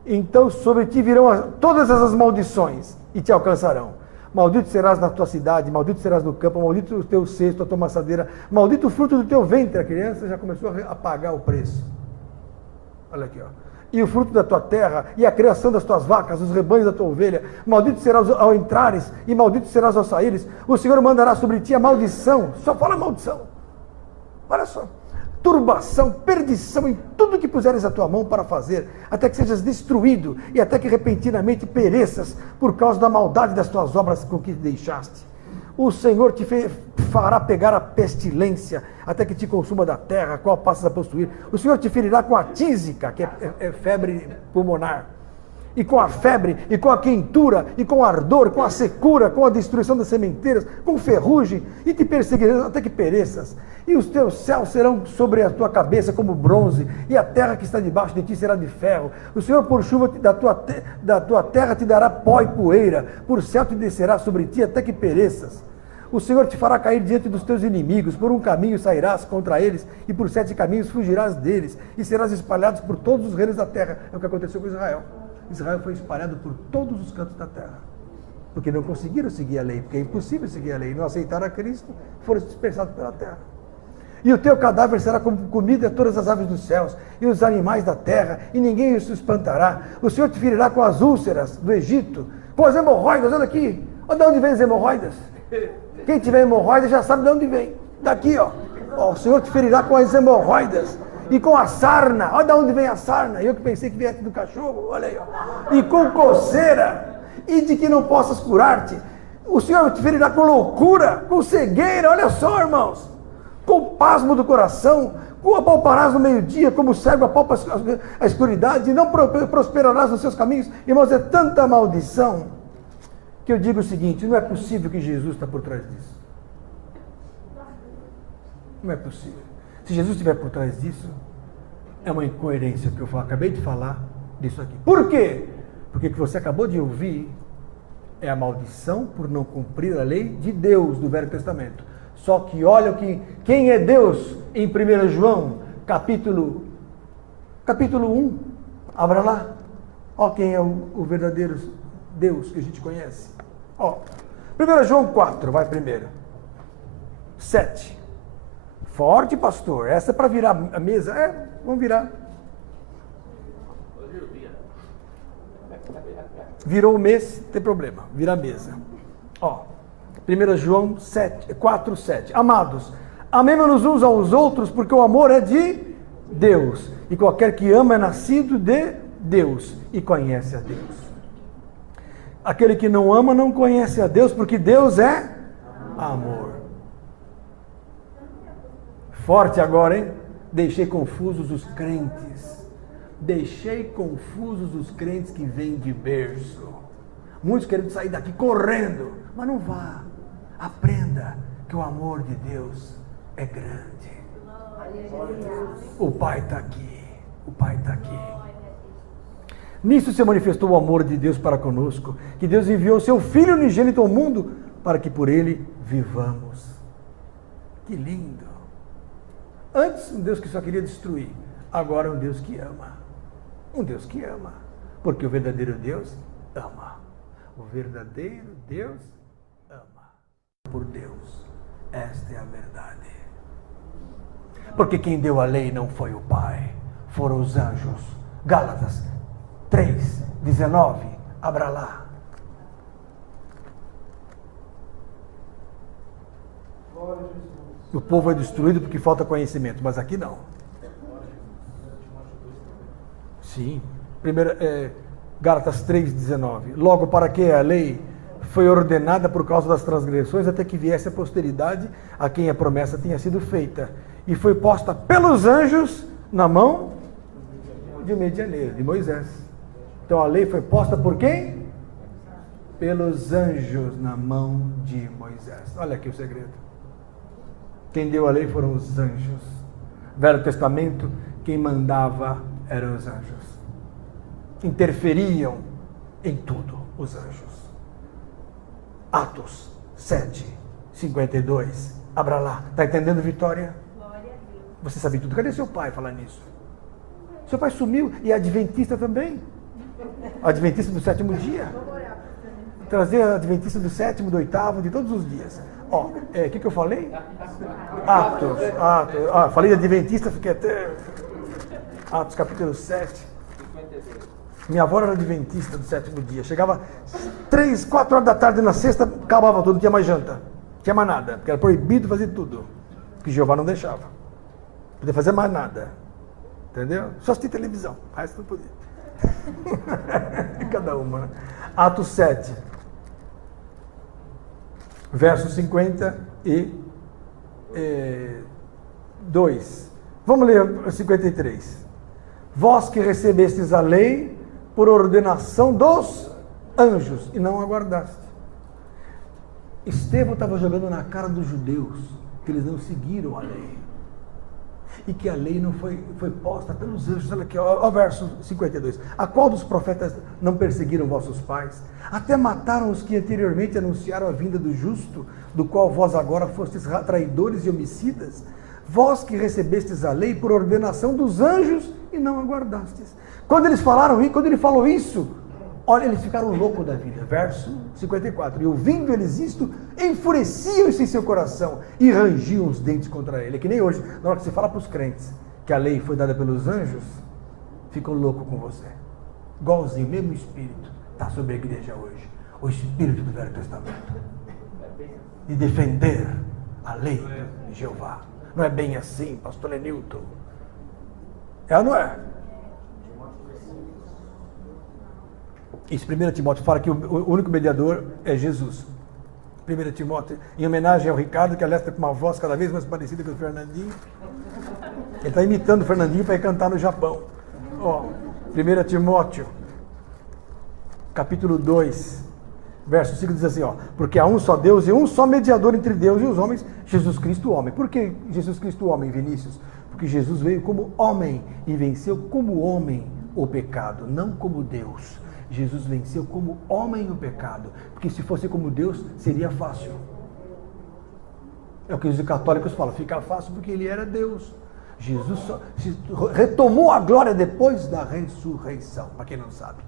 então sobre ti virão todas essas maldições e te alcançarão. Maldito serás na tua cidade, maldito serás no campo, maldito o teu cesto, a tua amassadeira, maldito o fruto do teu ventre. A criança já começou a pagar o preço. Olha aqui, ó. E o fruto da tua terra, e a criação das tuas vacas, os rebanhos da tua ovelha. Maldito serás ao entrares, e maldito serás ao saíres. O Senhor mandará sobre ti a maldição. Só fala maldição. Olha só. Turbação, perdição em tudo que puseres a tua mão para fazer, até que sejas destruído, e até que repentinamente pereças, por causa da maldade das tuas obras com que te deixaste. O Senhor te fará pegar a pestilência, até que te consuma da terra, a qual passas a possuir. O Senhor te ferirá com a tísica, que é febre pulmonar, e com a febre, e com a quentura, e com ardor, com a secura, com a destruição das sementeiras, com ferrugem, e te perseguirão até que pereças. E os teus céus serão sobre a tua cabeça como bronze, e a terra que está debaixo de ti será de ferro. O Senhor por chuva da tua terra te dará pó e poeira, por céu te descerá sobre ti até que pereças. O Senhor te fará cair diante dos teus inimigos, por um caminho sairás contra eles, e por 7 caminhos fugirás deles, e serás espalhado por todos os reinos da terra. É o que aconteceu com Israel. Israel foi espalhado por todos os cantos da terra, porque não conseguiram seguir a lei, porque é impossível seguir a lei, não aceitaram a Cristo, foram dispersados pela terra. E o teu cadáver será como comida a todas as aves dos céus, e os animais da terra, e ninguém os espantará. O Senhor te ferirá com as úlceras do Egito, com as hemorroidas, olha aqui, olha de onde vem as hemorroidas. Quem tiver hemorroidas já sabe de onde vem, daqui ó, o Senhor te ferirá com as hemorroidas, e com a sarna, olha de onde vem a sarna, eu que pensei que viesse do cachorro, olha aí, ó. E com coceira, e de que não possas curar-te. O Senhor te ferirá com loucura, com cegueira, olha só, irmãos, com pasmo do coração, com apalparás no meio-dia, como o cego apalpa a escuridade, e não prosperarás nos seus caminhos. Irmãos, é tanta maldição, que eu digo o seguinte, não é possível que Jesus está por trás disso. Não é possível. Se Jesus estiver por trás disso, é uma incoerência que eu acabei de falar disso aqui. Por quê? Porque o que você acabou de ouvir é a maldição por não cumprir a lei de Deus do Velho Testamento. Só que olha quem é Deus em 1 João, capítulo 1. Abra lá. Ó quem é o verdadeiro Deus que a gente conhece. Ó, 1 João 4, vai primeiro. 7. Forte, pastor. Essa é para virar a mesa? É, vamos virar. Virou o mês, não tem problema. Vira a mesa. Ó, 1 João 4, 7. Amados, amemos-nos uns aos outros, porque o amor é de Deus. E qualquer que ama é nascido de Deus e conhece a Deus. Aquele que não ama não conhece a Deus, porque Deus é amor. Forte agora, hein? Deixei confusos os crentes. Deixei confusos os crentes que vêm de berço. Muitos querendo sair daqui correndo. Mas não vá. Aprenda que o amor de Deus é grande. O Pai está aqui. O Pai está aqui. Nisso se manifestou o amor de Deus para conosco. Que Deus enviou o seu Filho unigênito ao mundo para que por ele vivamos. Que lindo. Antes, um Deus que só queria destruir. Agora, um Deus que ama. Um Deus que ama. Porque o verdadeiro Deus ama. O verdadeiro Deus ama. Por Deus. Esta é a verdade. Porque quem deu a lei não foi o Pai. Foram os anjos. Gálatas 3, 19. Abra lá. Glória a Jesus. O povo é destruído porque falta conhecimento, mas aqui não. Sim. Gálatas 3,19. Logo, para que a lei foi ordenada por causa das transgressões, até que viesse a posteridade a quem a promessa tinha sido feita. E foi posta pelos anjos na mão de Medianeiro, de Moisés. Então a lei foi posta por quem? Pelos anjos na mão de Moisés. Olha aqui o segredo. Quem deu a lei foram os anjos. Velho Testamento, quem mandava eram os anjos. Interferiam em tudo os anjos. Atos 7, 52. Abra lá. Está entendendo, Vitória? Você sabe tudo. Cadê seu pai falar nisso? Seu pai sumiu. E é adventista também. Adventista do 7º dia. Trazer a adventista do 7º, do 8º, de todos os dias. Ó, o que eu falei? Atos. Falei de adventista, fiquei até... Atos capítulo 7. Minha avó era adventista do 7º dia. Chegava 3, 4 horas da tarde na sexta, acabava tudo, não tinha mais janta. Não tinha mais nada, porque era proibido fazer tudo. Porque Jeová não deixava. Não podia fazer mais nada. Entendeu? Só assistir televisão. O resto não podia. Cada uma, né? Atos 7. verso 52. Vamos ler 53. Vós que recebestes a lei por ordenação dos anjos e não aguardaste. Estevão estava jogando na cara dos judeus que eles não seguiram a lei. E que a lei não foi posta pelos anjos. Olha aqui, ó, verso 52. A qual dos profetas não perseguiram vossos pais? Até mataram os que anteriormente anunciaram a vinda do justo, do qual vós agora fostes traidores e homicidas? Vós que recebestes a lei por ordenação dos anjos e não aguardastes. Quando ele falou isso, olha, eles ficaram loucos da vida. Verso 54. E ouvindo eles isto, enfureciam-se em seu coração e rangiam os dentes contra ele. É que nem hoje, na hora que você fala para os crentes que a lei foi dada pelos anjos, ficam loucos com você. Igualzinho, mesmo espírito está sobre a igreja hoje. O espírito do Velho Testamento. De defender a lei de Jeová. Não é bem assim, pastor Lenilton. É ou não é? Isso, 1 Timóteo fala que o único mediador é Jesus. 1 Timóteo, em homenagem ao Ricardo, que aliás está com uma voz cada vez mais parecida com o Fernandinho. Ele está imitando o Fernandinho para ir cantar no Japão. Ó, 1 Timóteo, capítulo 2, verso 5 diz assim, ó, porque há um só Deus e um só mediador entre Deus e os homens, Jesus Cristo homem. Por que Jesus Cristo homem, Vinícius? Porque Jesus veio como homem e venceu como homem o pecado, não como Deus. Jesus venceu como homem o pecado, porque se fosse como Deus, seria fácil. É o que os católicos falam, fica fácil porque ele era Deus. Jesus só retomou a glória depois da ressurreição, para quem não sabe.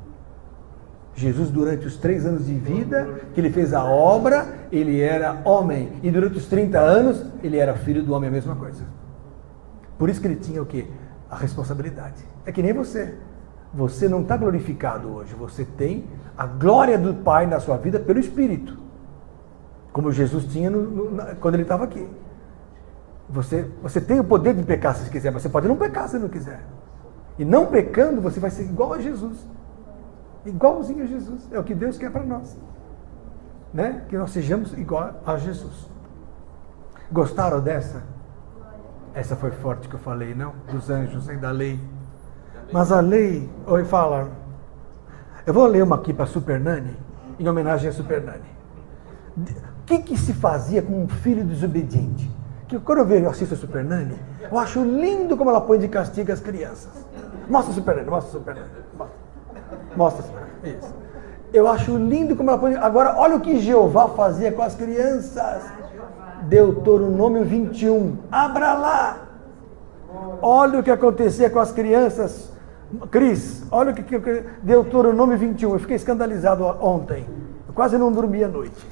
Jesus, durante os 3 anos de vida que ele fez a obra, ele era homem. E durante os 30 anos, ele era filho do homem, a mesma coisa. Por isso que ele tinha o quê? A responsabilidade. É que nem você. Você não está glorificado hoje. Você tem a glória do Pai na sua vida pelo Espírito. Como Jesus tinha quando ele estava aqui. Você tem o poder de pecar se quiser, mas você pode não pecar se não quiser. E não pecando, você vai ser igual a Jesus. Igualzinho a Jesus. É o que Deus quer para nós. Né? Que nós sejamos igual a Jesus. Gostaram dessa? Essa foi forte que eu falei, não? Dos anjos e da lei. Mas a lei... Oi, fala. Eu vou ler uma aqui para Super Nani, em homenagem a Super Nani. O que se fazia com um filho desobediente? Que quando eu assisto a Super Nani, eu acho lindo como ela põe de castigo as crianças. Mostra a Super Nani, mostra a Super Nani. Mostra, isso. Eu acho lindo como ela põe. Agora, olha o que Jeová fazia com as crianças. Deuteronômio 21. Abra lá. Olha o que acontecia com as crianças. Cris, olha o que Deuteronômio 21. Eu fiquei escandalizado ontem. Eu quase não dormi à noite.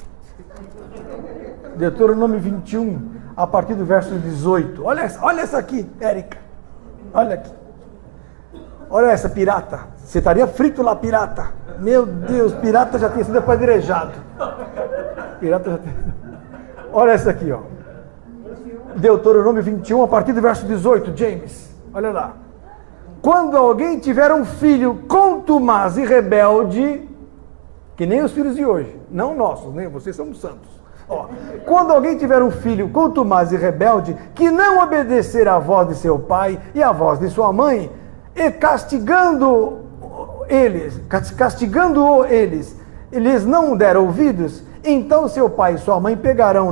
Deuteronômio 21, a partir do verso 18. Olha essa aqui, Érica. Olha aqui. Olha essa pirata. Você estaria frito lá, pirata. Meu Deus, pirata já tinha sido apedrejado. Pirata já tinha. Olha essa aqui, ó. Deuteronômio 21, a partir do verso 18, James. Olha lá. Quando alguém tiver um filho contumaz e rebelde, que nem os filhos de hoje, não nossos, nem vocês são santos. Ó, quando alguém tiver um filho contumaz e rebelde, que não obedecer à voz de seu pai e à voz de sua mãe, e castigando eles, eles não der ouvidos, então seu pai e sua mãe pegarão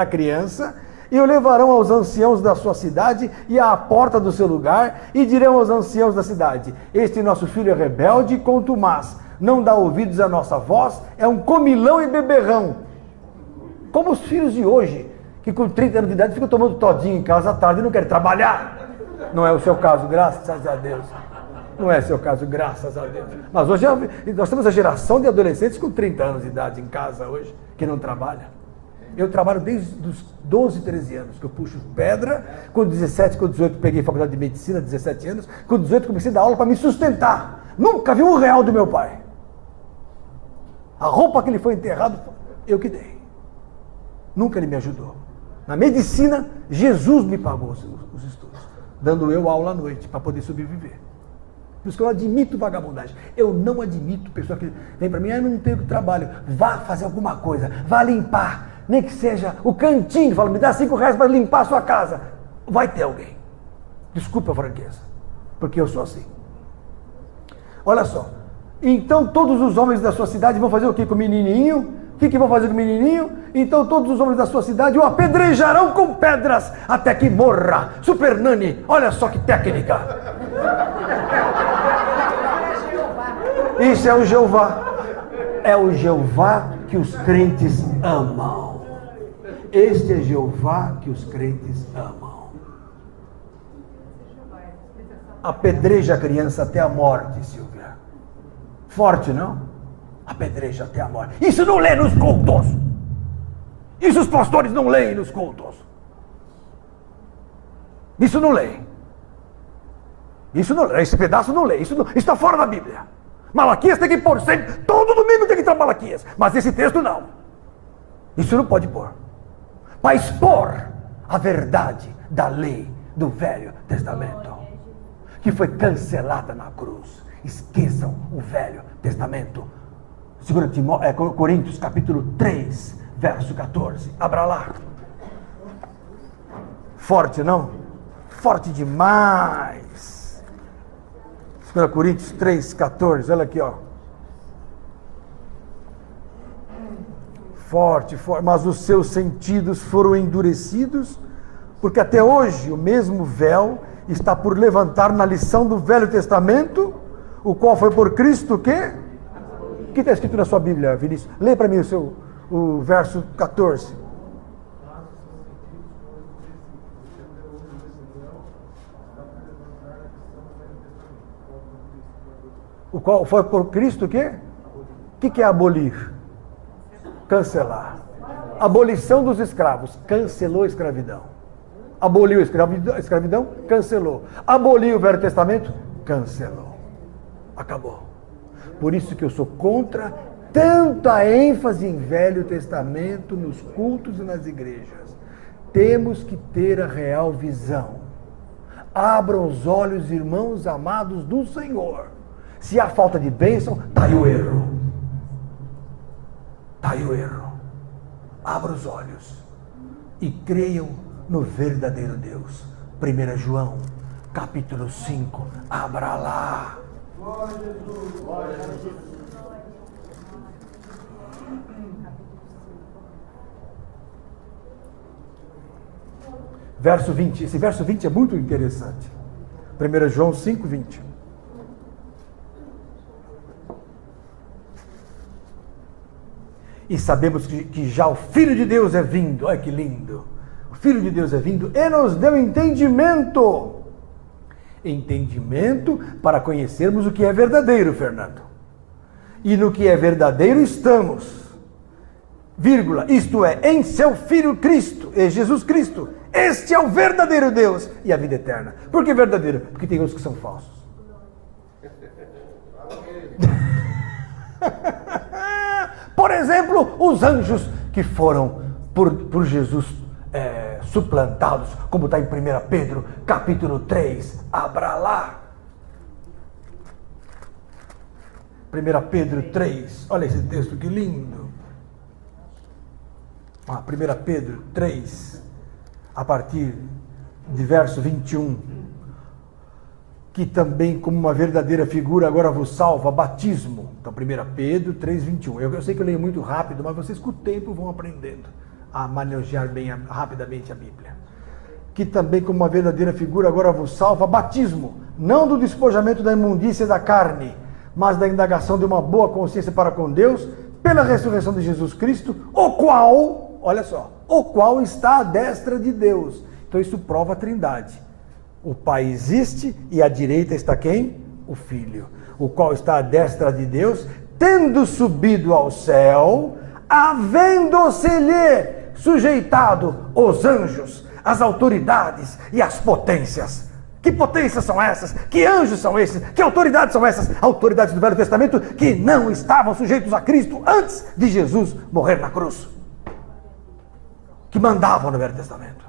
a criança, e o levarão aos anciãos da sua cidade e à porta do seu lugar, e dirão aos anciãos da cidade: este nosso filho é rebelde e contumaz, não dá ouvidos à nossa voz, é um comilão e beberrão. Como os filhos de hoje, que com 30 anos de idade ficam tomando todinho em casa à tarde e não querem trabalhar. Não é o seu caso, graças a Deus. Não é seu caso, graças a Deus. Mas hoje nós temos a geração de adolescentes com 30 anos de idade em casa hoje, que não trabalha. Eu trabalho desde os 12, 13 anos, que eu puxo pedra. Com 17, com 18 peguei faculdade de medicina, 17 anos. Com 18 comecei a dar aula para me sustentar. Nunca vi R$1 do meu pai. A roupa que ele foi enterrado, eu que dei. Nunca ele me ajudou. Na medicina, Jesus me pagou os estudos, dando eu aula à noite para poder sobreviver. Por isso que eu admito vagabundagem. Eu não admito pessoa que vem para mim, eu não tenho trabalho. Vá fazer alguma coisa, vá limpar. nem que seja o cantinho, fala, me dá R$5 para limpar a sua casa. Vai ter alguém. Desculpa a franqueza, porque eu sou assim. Olha só. Então todos os homens da sua cidade vão fazer o que com o menininho? O que vão fazer com o menininho? Então todos os homens da sua cidade o apedrejarão com pedras até que morra. Super Nani, olha só que técnica. Isso é o Jeová. É o Jeová que os crentes amam. Este é Jeová que os crentes amam. Apedreja a criança até a morte, Silvia. Forte, não? Apedreja até a morte. Isso não lê nos cultos. Isso os pastores não leem nos cultos. Isso não lê. Isso não lê. Esse pedaço não lê. Isso está fora da Bíblia. Malaquias tem que pôr sempre. Todo domingo tem que entrar Malaquias. Mas esse texto não. Isso não pode pôr. Para expor a verdade da lei do Velho Testamento, que foi cancelada na cruz. Esqueçam o Velho Testamento. 2 Coríntios capítulo 3, verso 14. Abra lá. Forte, não? Forte demais. 2 Coríntios 3, 14. Olha aqui, ó. Forte, forte. Mas os seus sentidos foram endurecidos, porque até hoje o mesmo véu está por levantar na lição do Velho Testamento, o qual foi por Cristo o quê? O que está escrito na sua Bíblia, Vinícius? Lê para mim o verso 14. O qual foi por Cristo o quê? O que é abolir? Cancelar. Abolição dos escravos. Cancelou a escravidão. Aboliu a escravidão? Cancelou. Aboliu o Velho Testamento? Cancelou. Acabou. Por isso que eu sou contra tanta ênfase em Velho Testamento, nos cultos e nas igrejas. Temos que ter a real visão. Abram os olhos, irmãos amados do Senhor. Se há falta de bênção, está aí o erro. Está aí o erro. Abra os olhos e creiam no verdadeiro Deus. 1 João, capítulo 5. Abra lá. Glória a Jesus, glória a Jesus. Verso 20. Esse verso 20 é muito interessante. 1 João 5, 20. E sabemos que já o Filho de Deus é vindo. Olha que lindo. O Filho de Deus é vindo e nos deu entendimento. Entendimento para conhecermos o que é verdadeiro, Fernando. E no que é verdadeiro estamos. Vírgula, isto é, em seu Filho Cristo, é Jesus Cristo. Este é o verdadeiro Deus e a vida eterna. Por que verdadeiro? Porque tem outros que são falsos. Por exemplo, os anjos que foram por Jesus suplantados, como está em 1 Pedro, capítulo 3, abra lá. 1 Pedro 3, olha esse texto que lindo. 1 Pedro 3, a partir de verso 21. Que também, como uma verdadeira figura, agora vos salva, batismo. Então, 1 Pedro 3, 21. Eu sei que eu leio muito rápido, mas vocês com o tempo vão aprendendo a manejar bem rapidamente a Bíblia. Que também, como uma verdadeira figura, agora vos salva, batismo, não do despojamento da imundícia da carne, mas da indagação de uma boa consciência para com Deus, pela ressurreição de Jesus Cristo, o qual, olha só, o qual está à destra de Deus. Então isso prova a Trindade. O Pai existe e à direita está quem? O Filho, o qual está à destra de Deus, tendo subido ao céu, havendo-se-lhe sujeitado os anjos, as autoridades e as potências. Que potências são essas? Que anjos são esses? Que autoridades são essas? Autoridades do Velho Testamento que não estavam sujeitos a Cristo antes de Jesus morrer na cruz. Que mandavam no Velho Testamento.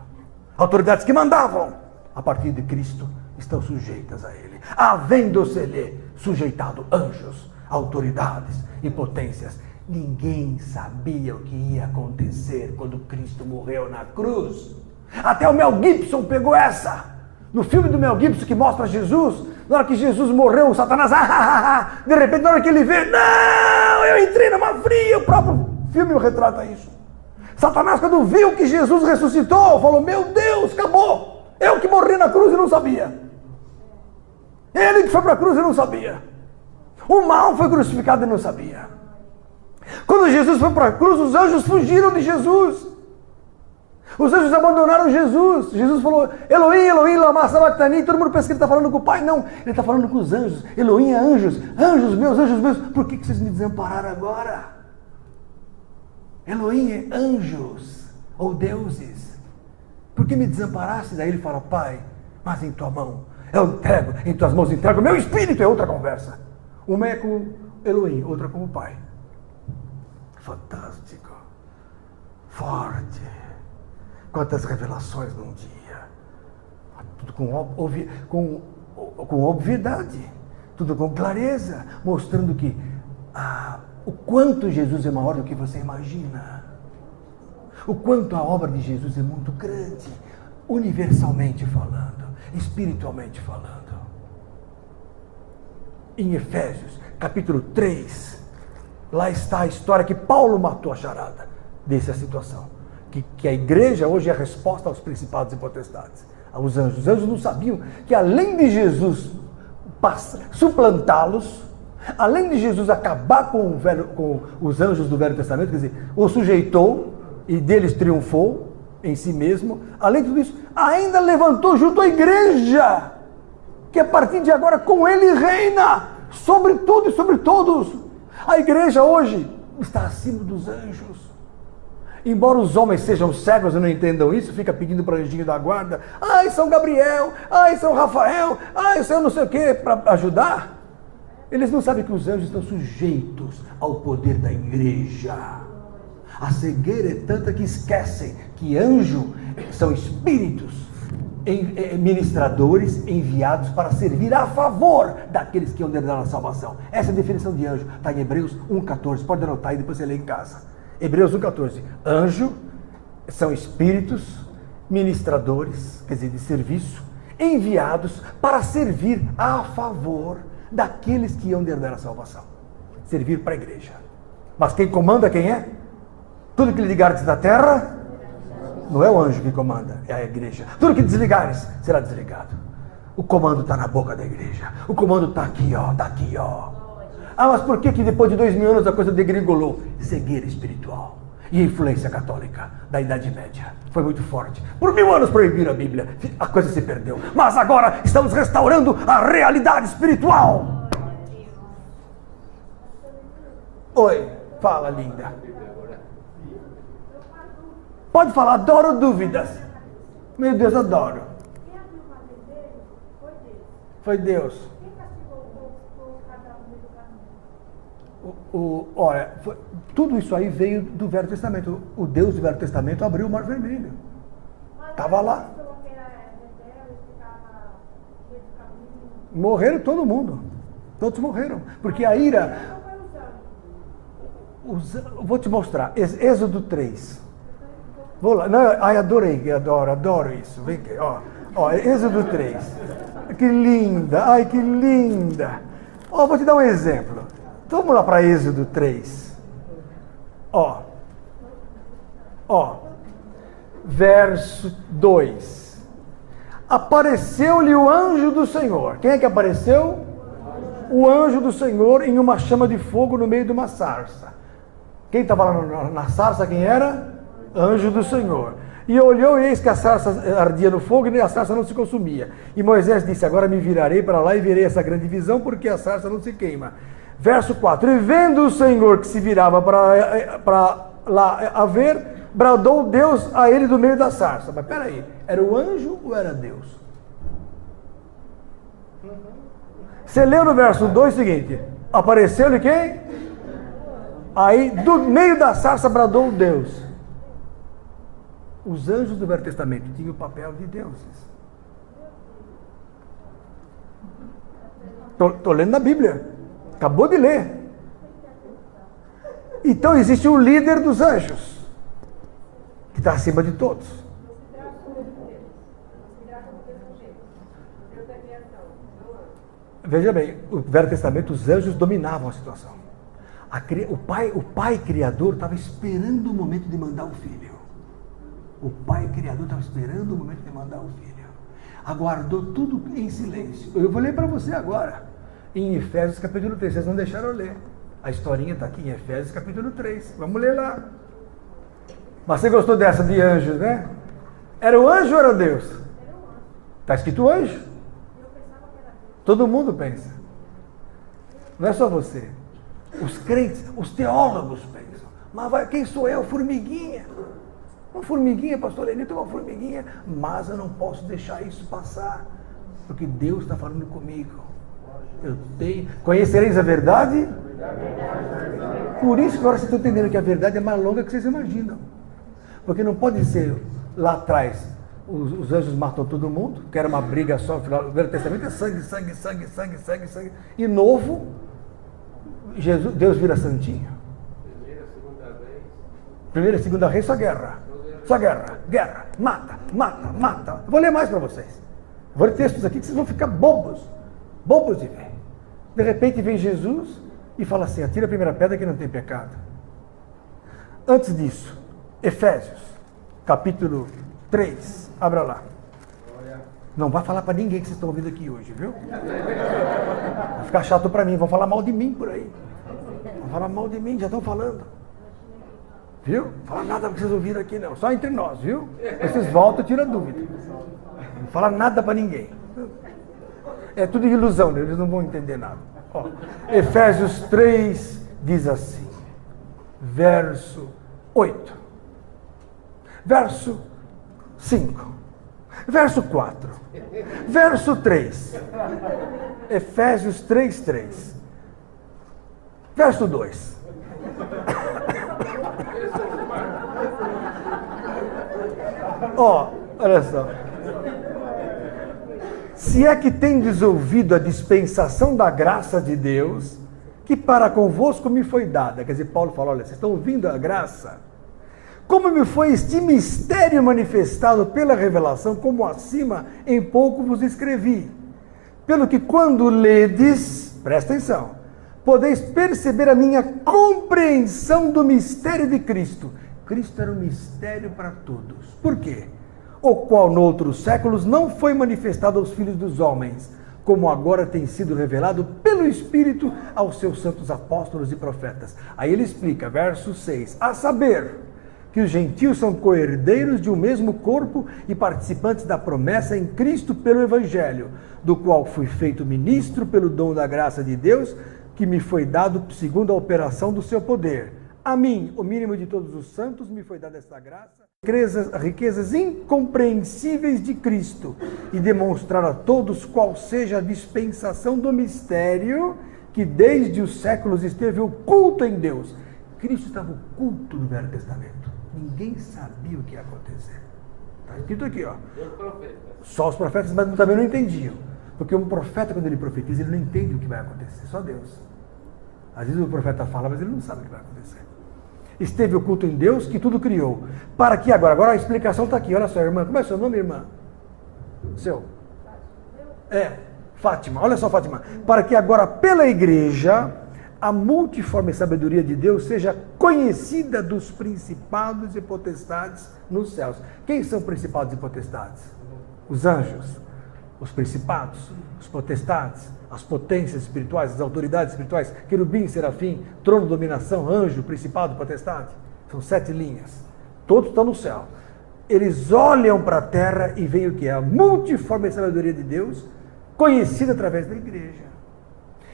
Autoridades que mandavam. A partir de Cristo estão sujeitas a Ele. Havendo-se-lhe sujeitado anjos, autoridades e potências. Ninguém sabia o que ia acontecer quando Cristo morreu na cruz. Até o Mel Gibson pegou essa. No filme do Mel Gibson que mostra Jesus, na hora que Jesus morreu, o Satanás, de repente, na hora que ele vê, não, eu entrei numa fria, o próprio filme retrata isso. Satanás, quando viu que Jesus ressuscitou, falou, meu Deus, acabou. Eu que morri na cruz e não sabia. Ele que foi para a cruz e não sabia. O mal foi crucificado e não sabia. Quando Jesus foi para a cruz, os anjos fugiram de Jesus. Os anjos abandonaram Jesus. Jesus falou, Elohim, Elohim, lama sabachthani. Todo mundo pensa que ele está falando com o Pai. Não, ele está falando com os anjos. Elohim, anjos, anjos meus. Por que vocês me desampararam agora? Elohim é anjos ou deuses. Por que me desamparaste? Daí ele fala, Pai, mas em tua mão, eu entrego, em tuas mãos entrego o meu espírito. É outra conversa. Uma é com Elohim, outra com o Pai. Fantástico. Forte. Quantas revelações num dia. Tudo com obviedade. Tudo com clareza. Mostrando que o quanto Jesus é maior do que você imagina. O quanto a obra de Jesus é muito grande. Universalmente falando. Espiritualmente falando. Em Efésios, capítulo 3, lá está a história que Paulo matou a charada dessa situação. Que a igreja hoje é a resposta aos principados e potestades, aos anjos. Os anjos não sabiam que além de Jesus suplantá-los, além de Jesus acabar com os anjos do Velho Testamento, quer dizer, o sujeitou e deles triunfou em si mesmo, além de tudo isso, ainda levantou junto à igreja, que a partir de agora com ele reina sobre tudo e sobre todos. A igreja hoje está acima dos anjos. Embora os homens sejam cegos e não entendam isso, fica pedindo para o anjinho da guarda, ai, São Gabriel, ai, São Rafael, ai, São não sei o que, para ajudar. Eles não sabem que os anjos estão sujeitos ao poder da igreja. A cegueira é tanta que esquecem que anjo são espíritos ministradores enviados para servir a favor daqueles que herdar a salvação. Essa é a definição de anjo, está em Hebreus 1,14, pode anotar aí, depois você lê em casa. Hebreus 1,14, anjo são espíritos ministradores, quer dizer, de serviço, enviados para servir a favor daqueles que hão de herdar a salvação. Servir para a igreja. Mas quem comanda quem é? Tudo que ligares da terra, não é o anjo que comanda, é a igreja. Tudo que desligares, será desligado. O comando está na boca da igreja. O comando está aqui, ó, está aqui, ó. Ah, mas por que depois de 2000 anos a coisa degringolou? Cegueira espiritual e influência católica da Idade Média. Foi muito forte. Por 1000 anos proibiram a Bíblia. A coisa se perdeu. Mas agora estamos restaurando a realidade espiritual. Oi, fala, linda. Pode falar, adoro dúvidas. Meu Deus, adoro. Foi Deus. Olha, tudo isso aí veio do Velho Testamento. O Deus do Velho Testamento abriu o Mar Vermelho. Estava lá. Morreram todo mundo. Todos morreram. Porque a ira... Vou te mostrar. Êxodo 3. Vou lá. Não, ai, adoro isso. Vem aqui, ó, Êxodo 3. Que linda, ai, que linda. Vou te dar um exemplo. Então, vamos lá para Êxodo 3. Verso 2. Apareceu-lhe o anjo do Senhor. Quem é que apareceu? O anjo do Senhor em uma chama de fogo no meio de uma sarça. Quem estava lá na sarça, quem era? Anjo do Senhor. E olhou, e eis que a sarça ardia no fogo e a sarça não se consumia. E Moisés disse, agora me virarei para lá e verei essa grande visão, porque a sarça não se queima. Verso 4, e vendo o Senhor que se virava para lá a ver, bradou Deus a ele do meio da sarça. Mas peraí, era o anjo ou era Deus? Você leu no verso 2 o seguinte, apareceu-lhe quem? Aí, do meio da sarça bradou Deus. Os anjos do Velho Testamento tinham o papel de deuses. Estou lendo na Bíblia. Acabou de ler. Então existe um líder dos anjos, que está acima de todos. Veja bem, no Velho Testamento os anjos dominavam a situação. O pai criador estava esperando o momento de mandar o filho. O pai criador estava esperando o momento de mandar o filho. Aguardou tudo em silêncio. Eu vou ler para você agora, em Efésios capítulo 3. Vocês não deixaram eu ler. A historinha está aqui em Efésios capítulo 3. Vamos ler lá. Mas você gostou dessa de anjos, né? Era o anjo ou era Deus? Está escrito anjo. Todo mundo pensa. Não é só você. Os crentes, os teólogos pensam. Mas quem sou eu? Formiguinha. Uma formiguinha, pastor Lenito, uma formiguinha. Mas eu não posso deixar isso passar. Porque Deus está falando comigo. Eu tenho. Conhecereis a verdade? Por isso que agora vocês estão entendendo que a verdade é mais longa que vocês imaginam. Porque não pode ser lá atrás. Os anjos matam todo mundo, que era uma briga só. O Velho Testamento é sangue, sangue, sangue, sangue, sangue, sangue. E novo, Deus vira santinho. Primeira e segunda vez, só guerra. Só guerra, guerra, mata, mata, mata. Eu vou ler mais para vocês. Vou ler textos aqui que vocês vão ficar bobos. Bobos de ver. De repente vem Jesus e fala assim: atira a primeira pedra que não tem pecado. Antes disso, Efésios, capítulo 3. Abra lá. Não vai falar para ninguém que vocês estão ouvindo aqui hoje, viu? Vai ficar chato para mim, vão falar mal de mim por aí. Vão falar mal de mim, já estão falando. Viu? Não fala nada para vocês ouvirem aqui não, só entre nós, viu? Vocês voltam e tiram dúvida. Não fala nada para ninguém. É tudo ilusão, né? Eles não vão entender nada. Ó, Efésios 3 diz assim, verso 8, verso 5, verso 4, verso 3, Efésios 3, 3, verso 2. Ó, olha só. Se é que tendes ouvido a dispensação da graça de Deus, que para convosco me foi dada. Quer dizer, Paulo fala, olha, vocês estão ouvindo a graça? Como me foi este mistério manifestado pela revelação, como acima em pouco vos escrevi. Pelo que quando ledes, presta atenção, podeis perceber a minha compreensão do mistério de Cristo. Cristo era um mistério para todos. Por quê? O qual, noutros séculos, não foi manifestado aos filhos dos homens, como agora tem sido revelado pelo Espírito aos seus santos apóstolos e profetas. Aí ele explica, verso 6, a saber, que os gentios são co-herdeiros de um mesmo corpo e participantes da promessa em Cristo pelo Evangelho, do qual fui feito ministro pelo dom da graça de Deus, que me foi dado segundo a operação do seu poder. A mim, o mínimo de todos os santos, me foi dada esta graça, riquezas incompreensíveis de Cristo, e demonstrar a todos qual seja a dispensação do mistério que desde os séculos esteve oculto em Deus. Cristo estava oculto no Velho Testamento. Ninguém sabia o que ia acontecer. Está escrito aqui, ó. Só os profetas, mas também não entendiam. Porque um profeta, quando ele profetiza, ele não entende o que vai acontecer. Só Deus. Às vezes o profeta fala, mas ele não sabe o que vai acontecer. Esteve oculto em Deus, que tudo criou. Para que agora a explicação está aqui. Olha só, irmã. Como é o seu nome, irmã? Seu? Fátima. Olha só, Fátima. Para que agora, pela igreja, a multiforme sabedoria de Deus seja conhecida dos principados e potestades nos céus. Quem são principados e potestades? Os anjos, os principados, os potestades, as potências espirituais, as autoridades espirituais, querubim, serafim, trono, dominação, anjo, principado, potestade. São 7 linhas. Todos estão no céu. Eles olham para a terra e veem o que é a multiforme sabedoria de Deus, conhecida através da igreja.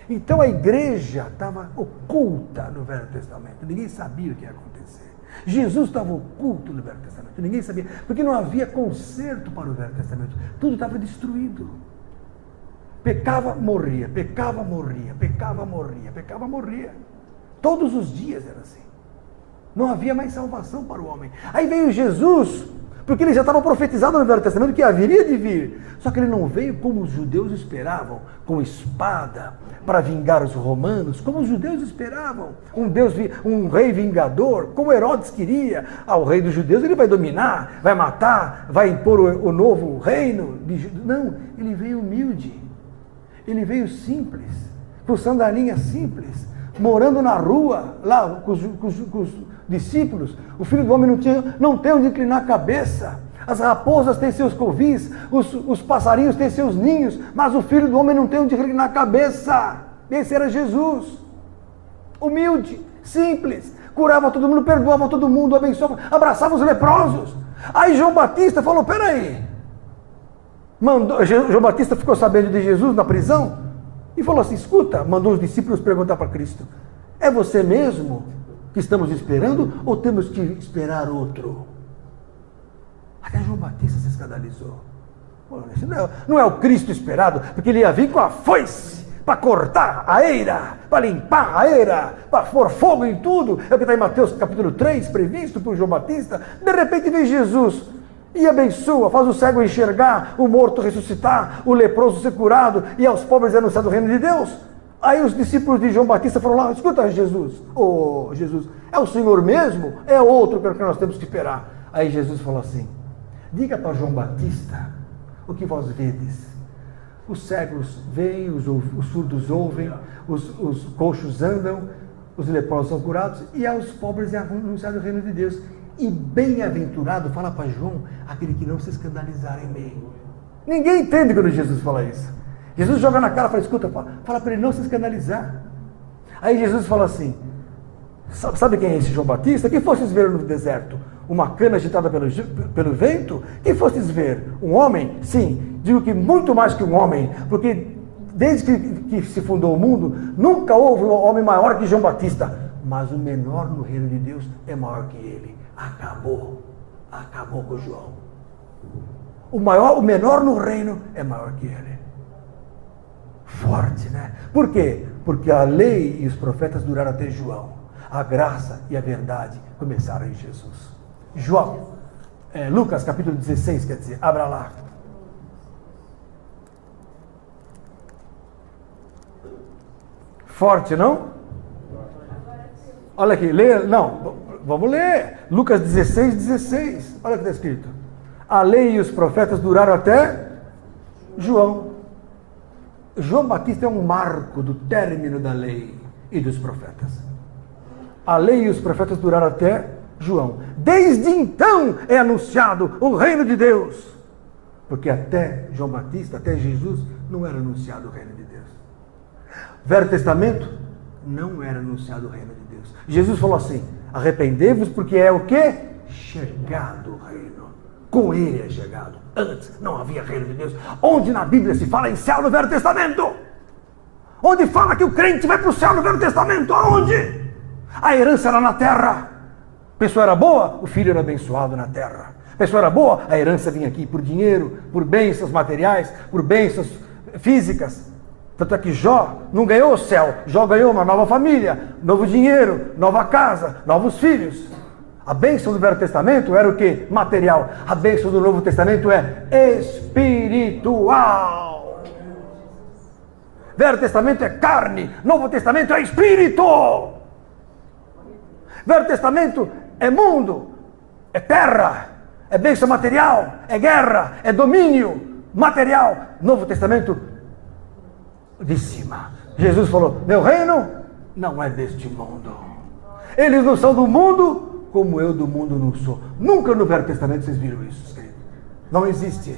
Então a igreja estava oculta no Velho Testamento. Ninguém sabia o que ia acontecer. Jesus estava oculto no Velho Testamento. Ninguém sabia. Porque não havia conserto para o Velho Testamento. Tudo estava destruído. Pecava, morria. Pecava, morria. Pecava, morria. Pecava, morria. Todos os dias era assim. Não havia mais salvação para o homem. Aí veio Jesus. Porque ele já estava profetizado no Velho Testamento que haveria de vir. Só que ele não veio como os judeus esperavam, com espada, para vingar os romanos, como os judeus esperavam. Um rei vingador, como Herodes queria. O rei dos judeus ele vai dominar, vai matar, vai impor o novo reino. Não, ele veio humilde. Ele veio simples, com sandalinha simples, morando na rua, lá com os discípulos. O Filho do Homem não tem onde inclinar a cabeça. As raposas têm seus covis, os passarinhos têm seus ninhos, mas o Filho do Homem não tem onde inclinar a cabeça. Esse era Jesus. Humilde, simples, curava todo mundo, perdoava todo mundo, abençoava, abraçava os leprosos. Aí João Batista falou, peraí. João Batista ficou sabendo de Jesus na prisão e falou assim, escuta, mandou os discípulos perguntar para Cristo, é você mesmo que estamos esperando ou temos que esperar outro? Até João Batista se escandalizou. Isso não é o Cristo esperado, porque ele ia vir com a foice para cortar a eira, para limpar a eira, para pôr fogo em tudo. É o que está em Mateus capítulo 3, previsto por João Batista. De repente vem Jesus e abençoa, faz o cego enxergar, o morto ressuscitar, o leproso ser curado e aos pobres é anunciado o reino de Deus. Aí os discípulos de João Batista foram lá, escuta Jesus, Jesus, é o Senhor mesmo? É outro que nós temos que esperar. Aí Jesus falou assim, diga para João Batista o que vós vedes. Os cegos veem, os surdos ouvem, os coxos andam, os leprosos são curados e aos pobres é anunciado o reino de Deus. E bem-aventurado, fala para João, aquele que não se escandalizar em mim. Ninguém entende quando Jesus fala isso. Jesus joga na cara e fala, escuta, fala para ele não se escandalizar. Aí Jesus fala assim, sabe quem é esse João Batista? Quem fostes ver no deserto? Uma cana agitada pelo vento? Quem fostes ver? Um homem? Sim, digo que muito mais que um homem, porque desde que se fundou o mundo, nunca houve um homem maior que João Batista. Mas o menor no reino de Deus é maior que ele. Acabou com João. O menor no reino é maior que ele. Forte, né? Por quê? Porque a lei e os profetas duraram até João. A graça e a verdade começaram em Jesus. Lucas capítulo 16, quer dizer, abra lá. Forte, não? Olha aqui, lê, não, vamos ler. Lucas 16, 16. Olha o que está escrito. A lei e os profetas duraram até João. João Batista é um marco do término da lei e dos profetas. A lei e os profetas duraram até João. Desde então é anunciado o reino de Deus. Porque até João Batista, até Jesus, não era anunciado o reino de Deus. Velho Testamento, não era anunciado o reino de Deus. Jesus falou assim, arrependei-vos porque é o quê? Chegado o reino. Com ele é chegado. Antes não havia reino de Deus. Onde na Bíblia se fala em céu no Velho Testamento? Onde fala que o crente vai para o céu no Velho Testamento? Aonde? A herança era na terra. A pessoa era boa, o filho era abençoado na terra. A pessoa era boa, a herança vinha aqui por dinheiro, por bênçãos materiais, por bênçãos físicas. Tanto é que Jó não ganhou o céu. Jó ganhou uma nova família, novo dinheiro, nova casa, novos filhos. A bênção do Velho Testamento era o quê? Material. A bênção do Novo Testamento é espiritual. Velho Testamento é carne, Novo Testamento é espírito. Velho Testamento é mundo, é terra, é bênção material, é guerra, é domínio material. Novo Testamento de cima. Jesus falou, meu reino não é deste mundo. Eles não são do mundo, como eu do mundo não sou. Nunca no Velho Testamento vocês viram isso, querido. Não existe.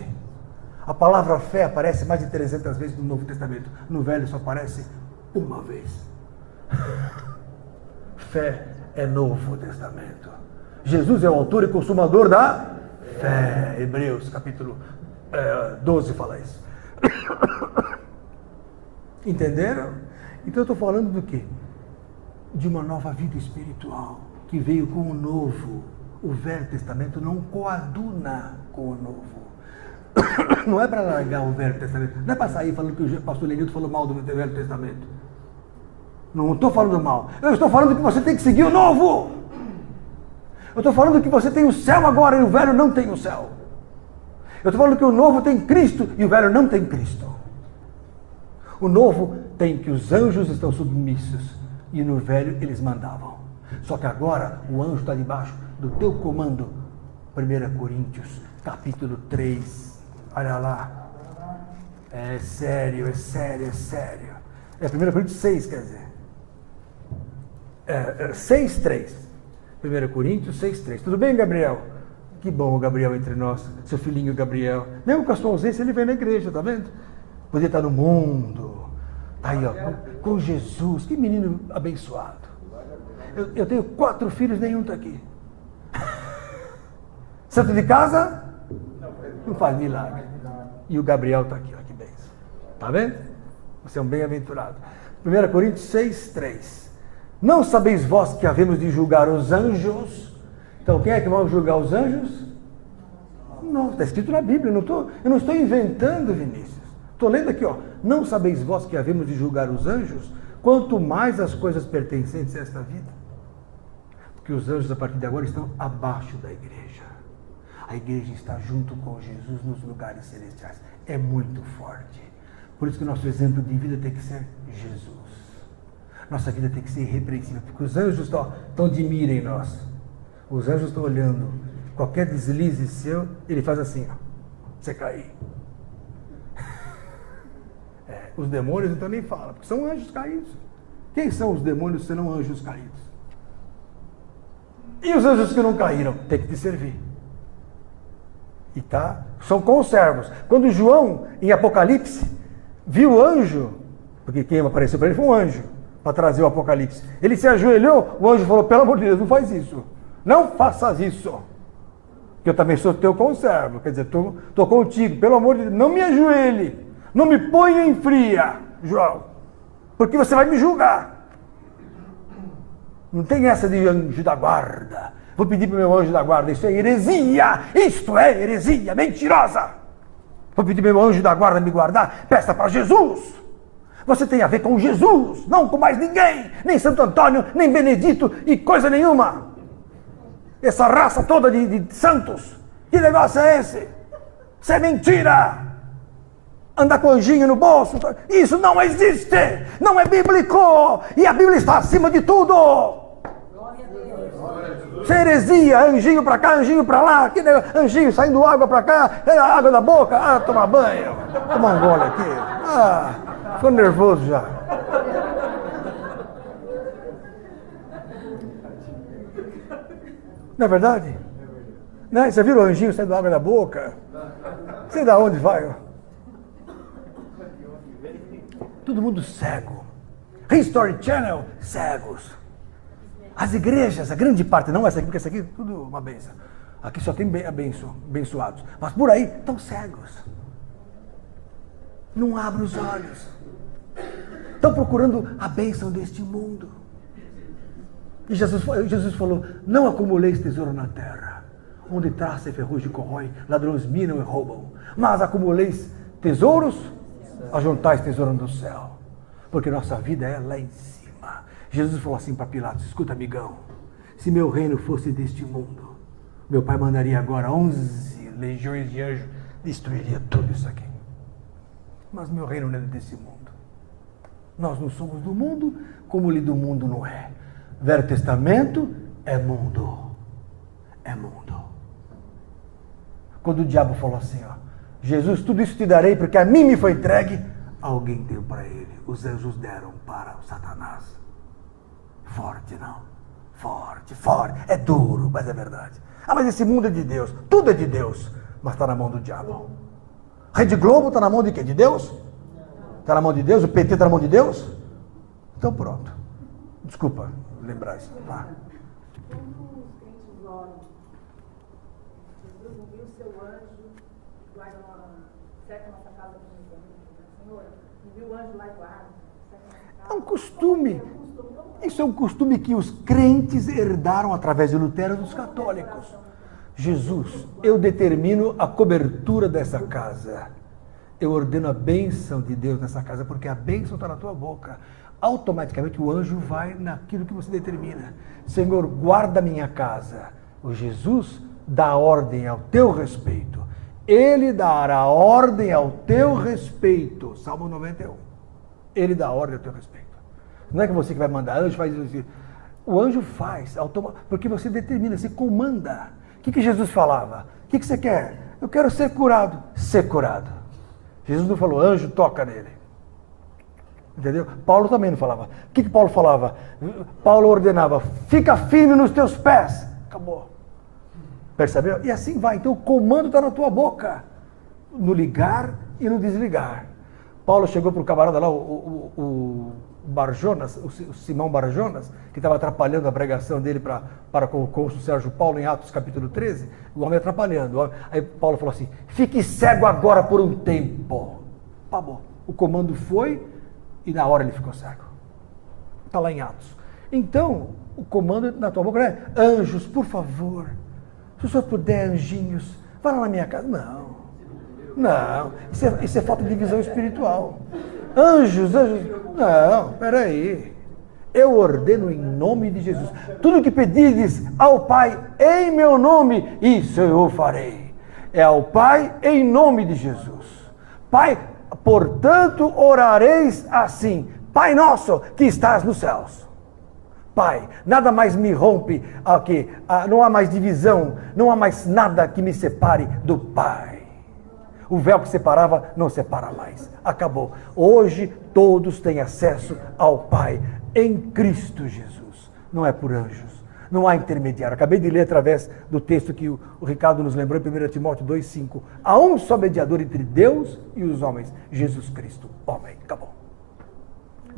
A palavra fé aparece mais de 300 vezes no Novo Testamento. No Velho só aparece uma vez. Fé é Novo Testamento. Jesus é o autor e consumador da fé. Hebreus capítulo 12 fala isso. Entenderam? Então eu estou falando do quê? De uma nova vida espiritual que veio com o novo. O Velho Testamento não coaduna com o novo. Não é para largar o Velho Testamento. Não é para sair falando que o pastor Lenilton falou mal do Velho Testamento. Não estou falando mal. Eu estou falando que você tem que seguir o novo. Eu estou falando que você tem o céu agora e o velho não tem o céu. Eu estou falando que o novo tem Cristo e o velho não tem Cristo. O novo tem que os anjos estão submissos e no velho eles mandavam. Só que agora o anjo está debaixo do teu comando. 1 Coríntios, capítulo 3. Olha lá. É sério, é sério, é sério. É 1 Coríntios 6, quer dizer. 6:3. 1 Coríntios 6:3. Tudo bem, Gabriel? Que bom o Gabriel entre nós, seu filhinho Gabriel. Mesmo com a sua ausência, ele vem na igreja, tá vendo? Poder estar no mundo. Tá aí, ó, com Jesus. Que menino abençoado. Eu tenho 4 filhos, nenhum está aqui. Santo de casa? Não faz milagre. E o Gabriel está aqui, ó, que bênção. Tá vendo? Você é um bem-aventurado. 1 Coríntios 6:3. Não sabeis vós que havemos de julgar os anjos? Então, quem é que vai julgar os anjos? Não, está escrito na Bíblia. Eu não estou inventando, Vinícius. Estou lendo aqui, ó. Não sabeis vós que havemos de julgar os anjos? Quanto mais as coisas pertencentes a esta vida. Porque os anjos, a partir de agora, estão abaixo da igreja. A igreja está junto com Jesus nos lugares celestiais. É muito forte. Por isso que o nosso exemplo de vida tem que ser Jesus. Nossa vida tem que ser irrepreensível. Porque os anjos estão de mira em nós. Os anjos estão olhando. Qualquer deslize seu, ele faz assim, ó. Você cair. Os demônios então nem falam, porque são anjos caídos. Quem são os demônios se não anjos caídos? E os anjos que não caíram? Tem que te servir. E são conservos. Quando João, em Apocalipse, viu o anjo, porque quem apareceu para ele foi um anjo, para trazer o Apocalipse. Ele se ajoelhou, o anjo falou, pelo amor de Deus, não faz isso. Não faças isso. Que eu também sou teu conservo. Quer dizer, estou contigo. Pelo amor de Deus, não me ajoelhe. Não me ponha em fria, João. Porque você vai me julgar. Não tem essa de anjo da guarda. Vou pedir para o meu anjo da guarda. Isso é heresia. Isto é heresia mentirosa. Vou pedir para o meu anjo da guarda me guardar. Peça para Jesus. Você tem a ver com Jesus. Não com mais ninguém. Nem Santo Antônio, nem Benedito e coisa nenhuma. Essa raça toda de santos. Que negócio é esse? Isso é mentira. Andar com anjinho no bolso. Isso não existe. Não é bíblico. E a Bíblia está acima de tudo. Isso é heresia. Anjinho para cá, anjinho para lá. Que negócio? Anjinho saindo água para cá. Água da boca. Tomar banho. Tomar um gole aqui. Ficou nervoso já. Não é verdade? Não, você viu o anjinho saindo água da boca? Sei de onde vai. Todo mundo cego. History Channel, cegos. As igrejas, a grande parte, não essa aqui, porque essa aqui é tudo uma benção. Aqui só tem abençoados. Mas por aí estão cegos. Não abrem os olhos. Estão procurando a bênção deste mundo. E Jesus falou, não acumuleis tesouro na terra, onde traça e ferrugem corrói, ladrões minam e roubam. Mas acumuleis tesouros, ajuntais tesouro no céu. Porque nossa vida é lá em cima. Jesus falou assim para Pilatos, escuta, amigão, se meu reino fosse deste mundo, meu pai mandaria agora 11 legiões de anjos, destruiria tudo isso aqui. Mas meu reino não é desse mundo. Nós não somos do mundo, como ele do mundo não é. Velho Testamento é mundo. É mundo. Quando o diabo falou assim, ó, Jesus, tudo isso te darei, porque a mim me foi entregue, alguém deu para ele. Os anjos deram para o Satanás. Forte, não? Forte, forte. É duro, mas é verdade. Mas esse mundo é de Deus. Tudo é de Deus, mas está na mão do diabo. Rede Globo está na mão de quem? De Deus? Está na mão de Deus? O PT está na mão de Deus? Então pronto. Desculpa lembrar isso. Tá. Quando os crentes oram, Jesus envia o seu anjo, guarda cerca a nossa casa com os anjos, Senhor, envia o anjo lá e guarda. É um costume. Isso é um costume que os crentes herdaram através de Lutero dos católicos. Jesus, eu determino a cobertura dessa casa. Eu ordeno a bênção de Deus nessa casa, porque a bênção está na tua boca. Automaticamente o anjo vai naquilo que você determina. Senhor, guarda a minha casa. O Jesus dá ordem ao teu respeito. Ele dará ordem ao teu respeito. Salmo 91. Ele dá ordem ao teu respeito. Não é que você que vai mandar, anjo faz isso. O anjo faz, porque você determina, você comanda. O que Jesus falava? O que você quer? Eu quero ser curado. Ser curado. Jesus não falou, anjo, toca nele. Entendeu? Paulo também não falava. O que Paulo falava? Paulo ordenava, fica firme nos teus pés. Acabou. Percebeu? E assim vai. Então o comando está na tua boca. No ligar e no desligar. Paulo chegou para o camarada lá, o Barjonas, o Simão Barjonas, que estava atrapalhando a pregação dele para com o cônsul Sérgio Paulo em Atos capítulo 13, o homem atrapalhando. Aí Paulo falou assim, fique cego agora por um tempo. Acabou. O comando foi e na hora ele ficou cego. Está lá em Atos. Então, o comando na tua boca não é, anjos, por favor, se o senhor puder, anjinhos, vá lá na minha casa. Não, isso é falta de visão espiritual. Anjos, não, peraí. Eu ordeno em nome de Jesus. Tudo que pedires ao Pai em meu nome, isso eu farei. É ao Pai em nome de Jesus. Pai, portanto, orareis assim. Pai nosso que estás nos céus. Pai, nada mais me rompe aqui. Não há mais divisão, não há mais nada que me separe do Pai. O véu que separava, não separa mais. Acabou. Hoje, todos têm acesso ao Pai em Cristo Jesus. Não é por anjos. Não há intermediário. Acabei de ler através do texto que o Ricardo nos lembrou em 1 Timóteo 2,5. Há um só mediador entre Deus e os homens. Jesus Cristo, homem. Acabou.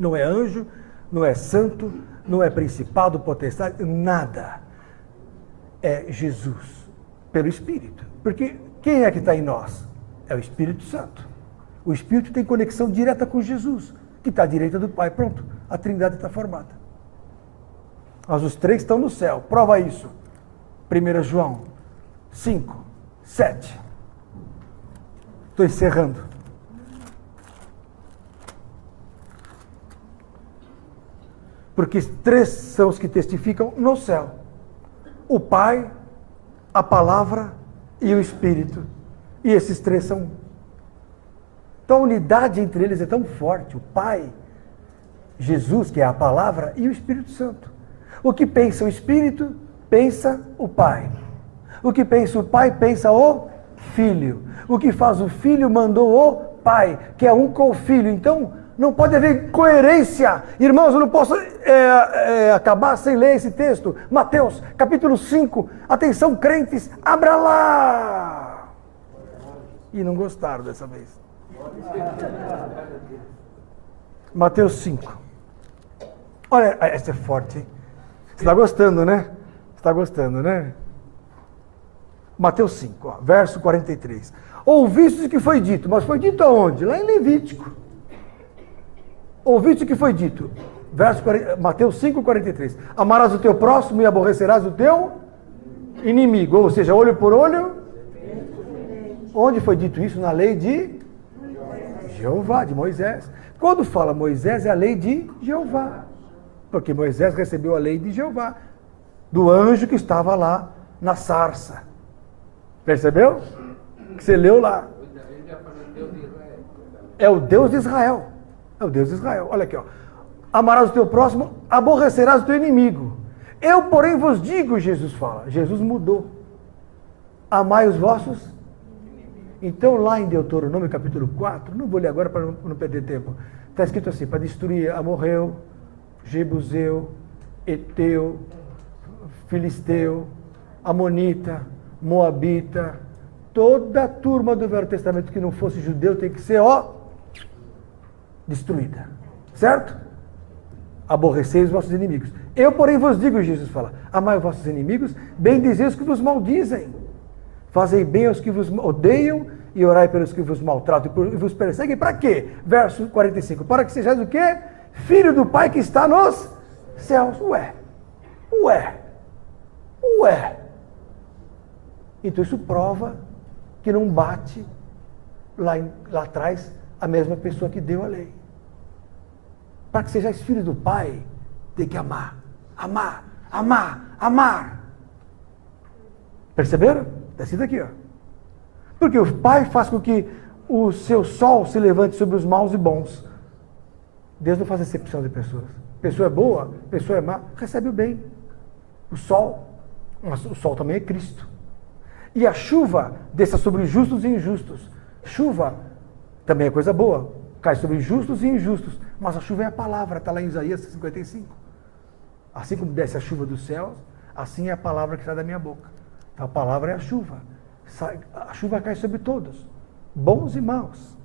Não é anjo, não é santo, não é principado, potestade, nada. É Jesus, pelo Espírito. Porque quem é que está em nós? É o Espírito Santo. O Espírito tem conexão direta com Jesus, que está à direita do Pai. Pronto, a Trindade está formada. Mas os três estão no céu. Prova isso. 1 João 5, 7. Estou encerrando. Porque três são os que testificam no céu. O Pai, a Palavra e o Espírito. E esses três são... Então a unidade entre eles é tão forte. O Pai, Jesus, que é a Palavra, e o Espírito Santo. O que pensa o Espírito, pensa o Pai. O que pensa o Pai, pensa o Filho. O que faz o Filho, mandou o Pai, que é um com o Filho. Então, não pode haver coerência. Irmãos, eu não posso acabar sem ler esse texto. Mateus, capítulo 5. Atenção, crentes, abra lá. E não gostaram dessa vez. Mateus 5. Olha, essa é forte, hein? Você está gostando, né? Está gostando, né? Mateus 5, ó, verso 43. Ouviste o que foi dito, mas foi dito aonde? Lá em Levítico. Ouviste o que foi dito. Mateus 5, 43. Amarás o teu próximo e aborrecerás o teu inimigo. Ou seja, olho por olho. Onde foi dito isso? Na lei de Jeová, de Moisés. Quando fala Moisés, é a lei de Jeová. Porque Moisés recebeu a lei de Jeová, do anjo que estava lá na sarça. Percebeu? Que você leu lá. É o Deus de Israel. É o Deus de Israel. Olha aqui, ó. Amarás o teu próximo, aborrecerás o teu inimigo. Eu, porém, vos digo, Jesus fala. Jesus mudou. Amai os vossos. Então, lá em Deuteronômio, capítulo 4, não vou ler agora para não perder tempo, está escrito assim, para destruir Amorreu, Jebuseu, Eteu, Filisteu, Amonita, Moabita, toda a turma do Velho Testamento que não fosse judeu tem que ser, destruída. Certo? Aborreceis os vossos inimigos. Eu, porém, vos digo, Jesus fala, amai os vossos inimigos, bendizei os que vos maldizem. Fazei bem aos que vos odeiam e orai pelos que vos maltratam e vos perseguem. Para quê? Verso 45. Para que sejais o quê? Filho do Pai que está nos céus. Ué. Então isso prova que não bate lá atrás a mesma pessoa que deu a lei. Para que sejais filhos do Pai, tem que amar. Amar. Perceberam? Está escrito aqui, ó. Porque o Pai faz com que o seu sol se levante sobre os maus e bons. Deus não faz exceção de pessoas. Pessoa é boa, pessoa é má, recebe o bem. O sol, mas o sol também é Cristo. E a chuva desça sobre os justos e injustos. Chuva também é coisa boa, cai sobre justos e injustos. Mas a chuva é a palavra, está lá em Isaías 55. Assim como desce a chuva dos céus, assim é a palavra que sai da minha boca. Então, a palavra é a chuva. A chuva cai sobre todos, bons e maus.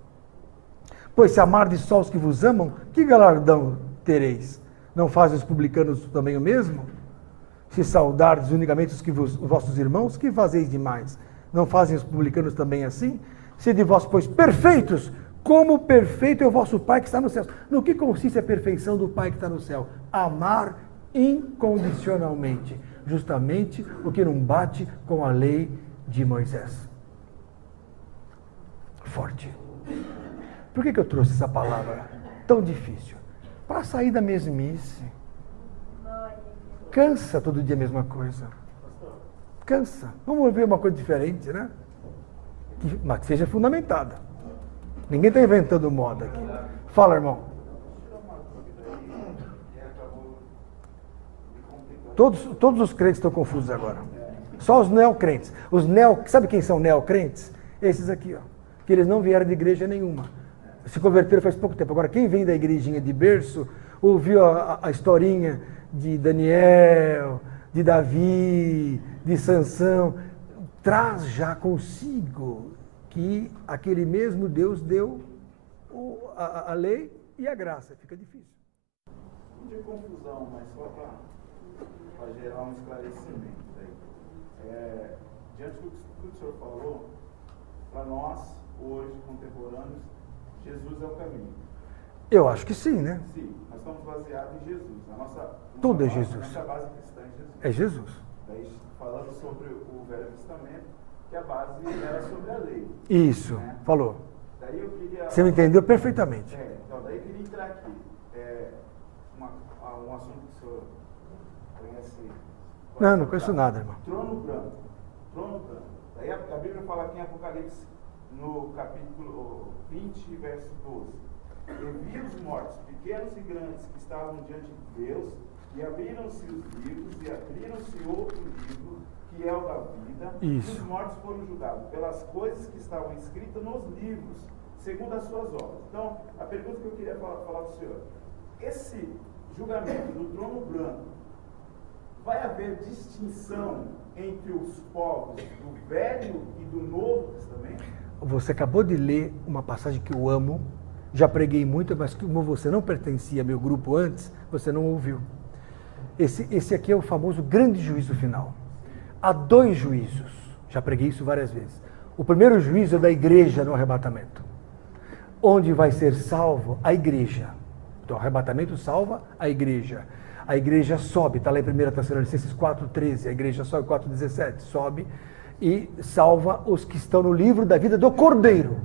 Pois se amardes só os que vos amam, que galardão tereis? Não fazem os publicanos também o mesmo? Se saudardes unicamente os vossos irmãos, que fazeis demais? Não fazem os publicanos também assim? Sede vós, pois, perfeitos, como perfeito é o vosso Pai que está no céu. No que consiste a perfeição do Pai que está no céu? Amar incondicionalmente, justamente o que não bate com a lei de Moisés. Forte. Por que eu trouxe essa palavra tão difícil? Para sair da mesmice. Cansa todo dia a mesma coisa. Cansa. Vamos ver uma coisa diferente, né? Mas que seja fundamentada. Ninguém está inventando moda aqui. Fala, irmão. Todos os crentes estão confusos agora. Só os neocrentes. Sabe quem são neocrentes? Esses aqui, ó. Que eles não vieram de igreja nenhuma. Se converteram faz pouco tempo. Agora, quem vem da igrejinha de berço, ouviu a historinha de Daniel, de Davi, de Sansão, traz já consigo que aquele mesmo Deus deu a lei e a graça. Fica difícil. Não de confusão, mas só para gerar um esclarecimento. Diante do que o senhor falou, para nós, hoje, contemporâneos, Jesus é o caminho. Eu acho que sim, né? Sim, nós estamos baseados em Jesus. Tudo é Jesus. A nossa base cristã é Jesus. É Jesus. Daí, falando sobre o Velho Testamento, que a base era sobre a lei. Isso, né? Falou. Daí eu queria... Você me entendeu perfeitamente. Então, daí eu queria entrar aqui. Um assunto que o senhor conhece... Não conheço nada, irmão. Trono branco. Trono branco. Daí a Bíblia fala aqui em Apocalipse, no capítulo 20, verso 12. Eu vi os mortos, pequenos e grandes, que estavam diante de Deus, e abriram-se os livros, e abriram-se outro livro, que é o da vida. Isso. E os mortos foram julgados pelas coisas que estavam escritas nos livros, segundo as suas obras. Então, a pergunta que eu queria falar para o senhor, esse julgamento do trono branco, vai haver distinção entre os povos do Velho e do Novo Testamento? Você acabou de ler uma passagem que eu amo, já preguei muito, mas como você não pertencia ao meu grupo antes, você não ouviu. Esse aqui é o famoso grande juízo final. Há 2 juízos, já preguei isso várias vezes. O primeiro juízo é da igreja no arrebatamento, onde vai ser salvo a igreja. Então, o arrebatamento salva a igreja. A igreja sobe, está lá em 1 Tessalonicenses 4,13, a igreja sobe, 4,17, sobe e salva os que estão no livro da vida do Cordeiro.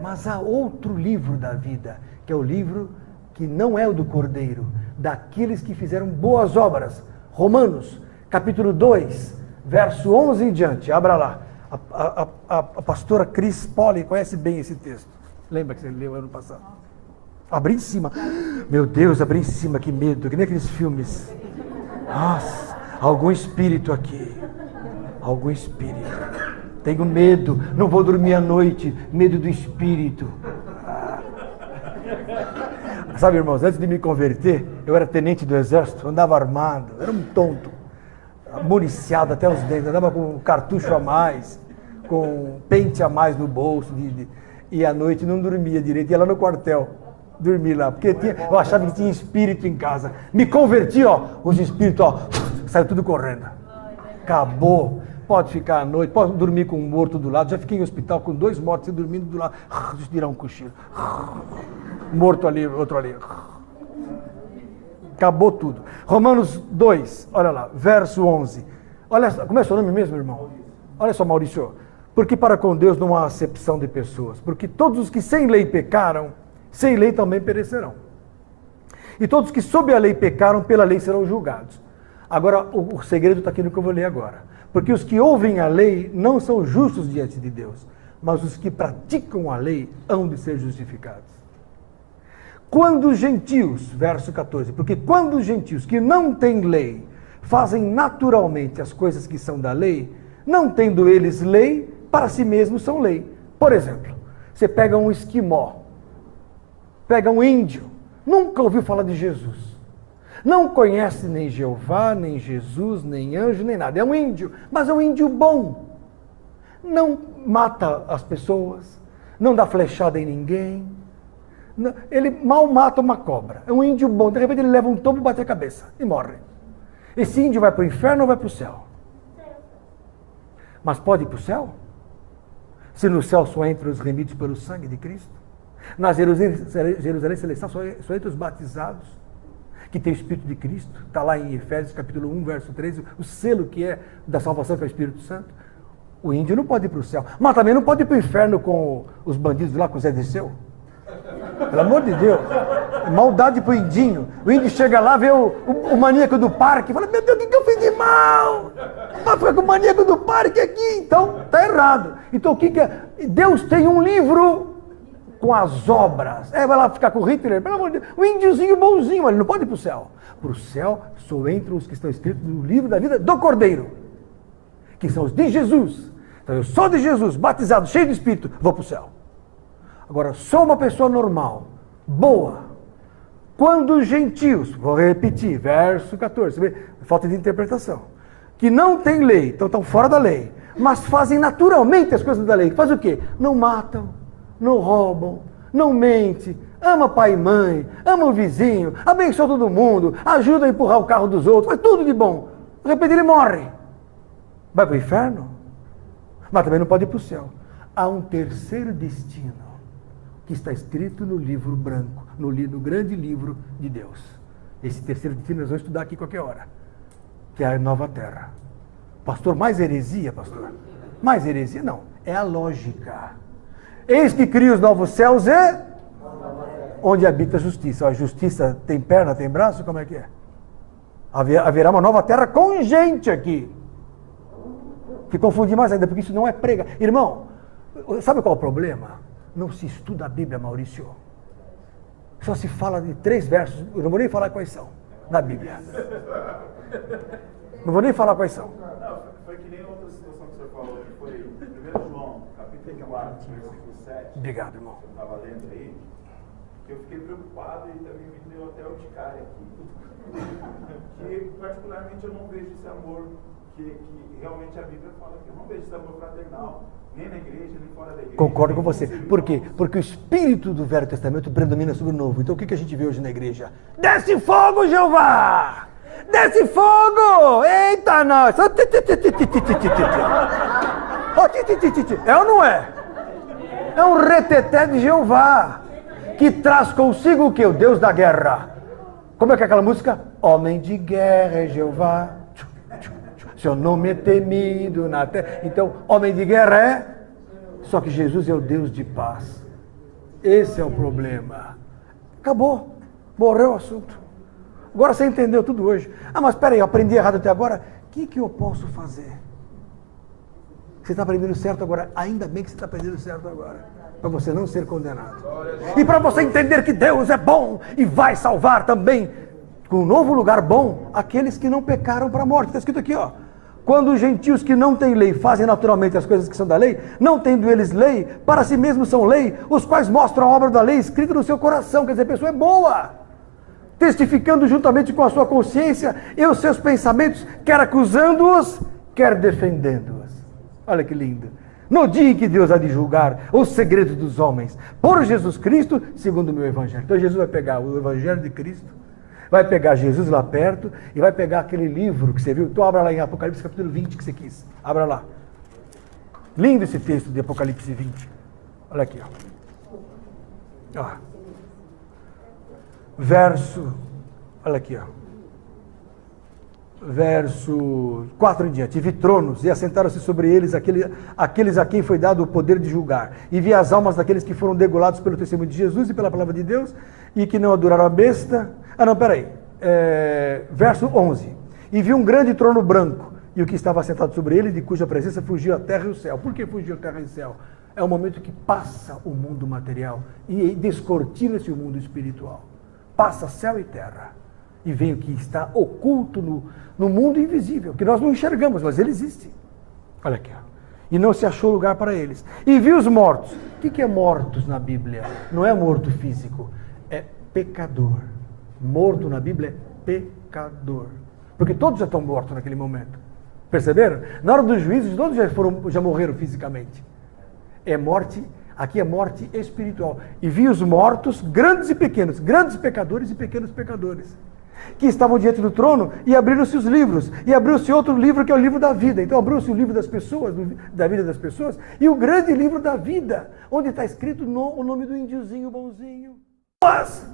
Mas há outro livro da vida, que é o livro que não é o do Cordeiro, daqueles que fizeram boas obras. Romanos, capítulo 2, verso 11 em diante, abra lá. A pastora Cris Poli conhece bem esse texto. Lembra que você leu ano passado? Abri em cima. Meu Deus, abri em cima, que medo, que nem aqueles filmes. Nossa, algum espírito aqui. Algum espírito. Tenho medo, não vou dormir à noite, medo do espírito. Sabe, irmãos, antes de me converter, eu era tenente do exército, andava armado, era um tonto, municiado até os dentes, andava com cartucho a mais, com pente a mais no bolso, e à noite não dormia direito, ia lá no quartel, dormir lá, porque eu achava que tinha espírito em casa. Me converti, os espíritos, saiu tudo correndo. Acabou. Pode ficar à noite, pode dormir com um morto do lado. Já fiquei em hospital com 2 mortos, dormindo do lado. Deixa eu tirar um cochilo. Morto ali, outro ali. Acabou tudo. Romanos 2, olha lá, verso 11. Olha, como é seu nome mesmo, irmão? Olha só, Maurício. Porque para com Deus não há acepção de pessoas. Porque todos os que sem lei pecaram, sem lei também perecerão. E todos que sob a lei pecaram, pela lei serão julgados. Agora, o segredo está aqui no que eu vou ler agora. Porque os que ouvem a lei não são justos diante de Deus, mas os que praticam a lei hão de ser justificados. Quando os gentios, verso 14, porque quando os gentios que não têm lei fazem naturalmente as coisas que são da lei, não tendo eles lei, para si mesmos são lei. Por exemplo, você pega um esquimó, pega um índio, nunca ouviu falar de Jesus. Não conhece nem Jeová, nem Jesus, nem anjo, nem nada. É um índio, mas é um índio bom. Não mata as pessoas, não dá flechada em ninguém. Ele mal mata uma cobra. É um índio bom. De repente ele leva um tombo, bate a cabeça e morre. Esse índio vai para o inferno ou vai para o céu? Mas pode ir para o céu? Se no céu só entram os remidos pelo sangue de Cristo? Na Jerusalém Celestial só entram os batizados, que tem o Espírito de Cristo. Está lá em Efésios capítulo 1, verso 13, o selo que é da salvação, que é o Espírito Santo. O índio não pode ir para o céu, mas também não pode ir para o inferno com os bandidos lá, com o Zé Dirceu. Pelo amor de Deus, maldade para o indinho. O índio chega lá, vê o maníaco do parque, fala, meu Deus, o que eu fiz de mal? Vai ficar com o maníaco do parque aqui, então está errado. Então o que é? Deus tem um livro com as obras. Vai lá ficar com Hitler, pelo amor de Deus. O índiozinho bonzinho, mas ele não pode ir para o céu. Para o céu só entram os que estão escritos no livro da vida do Cordeiro, que são os de Jesus. Então eu sou de Jesus, batizado, cheio de Espírito, vou para o céu. Agora, sou uma pessoa normal, boa. Quando os gentios, vou repetir, verso 14, vê, falta de interpretação, que não têm lei, então estão fora da lei, mas fazem naturalmente as coisas da lei. Faz o quê? Não matam, não roubam, não mente, ama pai e mãe, ama o vizinho, abençoa todo mundo, ajuda a empurrar o carro dos outros, faz tudo de bom. De repente ele morre. Vai para o inferno? Mas também não pode ir para o céu. Há um terceiro destino que está escrito no livro branco, no grande livro de Deus. Esse terceiro destino nós vamos estudar aqui qualquer hora, que é a nova terra. Pastor, mais heresia, pastor? Mais heresia? Não, é a lógica. Eis que cria os novos céus e onde habita a justiça. A justiça tem perna, tem braço? Como é que é? Haverá uma nova terra com gente aqui. Que confunde mais ainda, porque isso não é prega. Irmão, sabe qual é o problema? Não se estuda a Bíblia, Maurício. Só se fala de 3 versos. Eu não vou nem falar quais são na Bíblia. Não vou nem falar quais são. Não, foi que nem outra situação que você falou, que foi 1 João, capítulo 4, versículo 7. Obrigado, irmão. Eu estava lendo aí, que eu fiquei preocupado e também me deu até urticária aqui. Que particularmente eu não vejo esse amor que realmente a Bíblia fala, que eu não vejo esse amor fraternal. Nem na igreja, nem fora da igreja. Concordo com você. Por quê? Porque o espírito do Velho Testamento predomina sobre o Novo. Então o que a gente vê hoje na igreja? Desce fogo, Jeová! Desce fogo! Eita, nós! É ou não é? É um reteté de Jeová, que traz consigo o quê? O Deus da guerra. Como é que é aquela música? Homem de guerra é Jeová. Seu nome é temido na terra. Então, homem de guerra é? Só que Jesus é o Deus de paz. Esse é o problema. Acabou. Morreu o assunto. Agora você entendeu tudo hoje. Ah, mas espera aí, eu aprendi errado até agora. O que eu posso fazer? Você está aprendendo certo agora. Ainda bem que você está aprendendo certo agora. Para você não ser condenado. E para você entender que Deus é bom e vai salvar também, com um novo lugar bom, aqueles que não pecaram para a morte. Está escrito aqui, ó. Quando os gentios que não têm lei fazem naturalmente as coisas que são da lei, não tendo eles lei, para si mesmos são lei, os quais mostram a obra da lei escrita no seu coração. Quer dizer, a pessoa é boa, testificando juntamente com a sua consciência e os seus pensamentos, quer acusando-os, quer defendendo-os. Olha que lindo. No dia em que Deus há de julgar os segredos dos homens, por Jesus Cristo, segundo o meu evangelho. Então Jesus vai pegar o evangelho de Cristo, vai pegar Jesus lá perto e vai pegar aquele livro que você viu. Então abra lá em Apocalipse capítulo 20 que você quis. Abra lá. Lindo esse texto de Apocalipse 20. Olha aqui, ó. Verso, olha aqui, ó. Verso 4 em diante. E vi tronos, e assentaram-se sobre eles aqueles a quem foi dado o poder de julgar. E vi as almas daqueles que foram degolados pelo testemunho de Jesus e pela palavra de Deus, e que não adoraram a besta. Ah, não, peraí. Verso 11. E vi um grande trono branco, e o que estava sentado sobre ele, de cuja presença fugiu a terra e o céu. Por que fugiu a terra e o céu? É o momento que passa o mundo material e descortina-se o mundo espiritual. Passa céu e terra. E vem o que está oculto no mundo invisível, que nós não enxergamos, mas ele existe. Olha aqui, ó. E não se achou lugar para eles. E viu os mortos. O que é mortos na Bíblia? Não é morto físico, é pecador. Morto na Bíblia é pecador. Porque todos já estão mortos naquele momento. Perceberam? Na hora dos juízos, todos já morreram fisicamente. É morte, aqui é morte espiritual. E vi os mortos, grandes e pequenos, grandes pecadores e pequenos pecadores, que estavam diante do trono, e abriram-se os livros, e abriu-se outro livro que é o livro da vida. Então abriu-se o livro das pessoas, da vida das pessoas, e o grande livro da vida, onde está escrito o nome do índiozinho bonzinho. Mas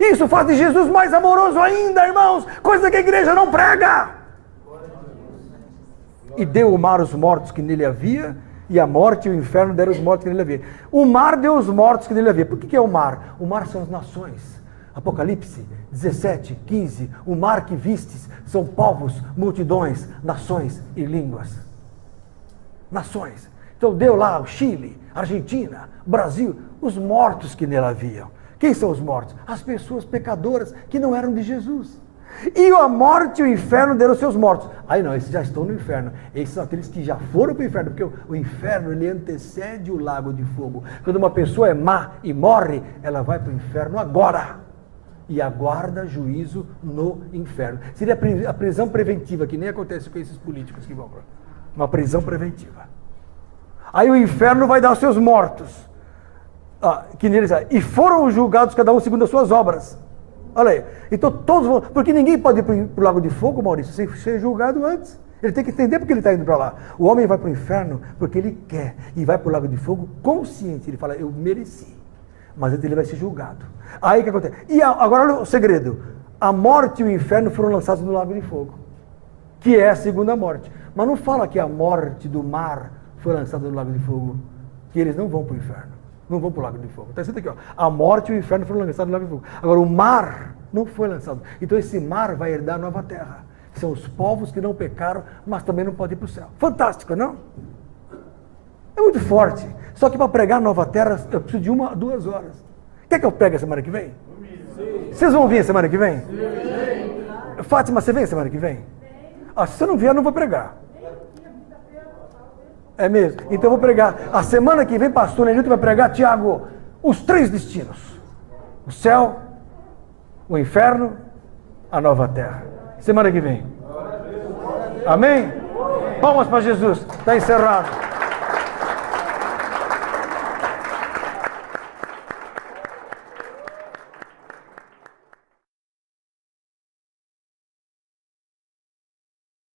isso faz de Jesus mais amoroso ainda, irmãos, coisa que a igreja não prega. E deu o mar os mortos que nele havia, e a morte e o inferno deram os mortos que nele havia. O mar deu os mortos que nele havia. Por que é o mar? O mar são as nações. Apocalipse 17, 15. O mar que vistes são povos, multidões, nações e línguas. Nações. Então deu lá o Chile, Argentina, Brasil, os mortos que nele haviam. Quem são os mortos? As pessoas pecadoras que não eram de Jesus. E a morte e o inferno deram seus mortos. Aí não, esses já estão no inferno. Esses são aqueles que já foram para o inferno, porque o inferno ele antecede o lago de fogo. Quando uma pessoa é má e morre, ela vai para o inferno agora. E aguarda juízo no inferno. Seria a prisão preventiva, que nem acontece com esses políticos que vão para uma prisão preventiva. Aí o inferno vai dar os seus mortos. Que neles, e foram julgados cada um segundo as suas obras. Olha aí. Então todos vão. Porque ninguém pode ir para o lago de fogo, Maurício, sem ser julgado antes. Ele tem que entender porque ele está indo para lá. O homem vai para o inferno porque ele quer. E vai para o lago de fogo consciente. Ele fala, eu mereci. Mas ele vai ser julgado. Aí o que acontece? E agora olha o segredo. A morte e o inferno foram lançados no lago de fogo. Que é a segunda morte. Mas não fala que a morte do mar foi lançada no lago de fogo. Que eles não vão para o inferno. Não vão para o lago de fogo. Está escrito aqui, ó. A morte e o inferno foram lançados no lago de fogo. Agora, o mar não foi lançado. Então, esse mar vai herdar a nova terra. São os povos que não pecaram, mas também não podem ir para o céu. Fantástico, não? É muito forte. Só que para pregar a nova terra, eu preciso de 1 a 2 horas. Quer que eu pregue a semana que vem? Sim. Vocês vão vir a semana que vem? Sim. Fátima, você vem a semana que vem? Se você não vier, eu não vou pregar. É mesmo? Então eu vou pregar. A semana que vem, pastor Nenilton vai pregar, Tiago, os 3 destinos. O céu, o inferno, a nova terra. Semana que vem. Amém? Palmas para Jesus. Está encerrado.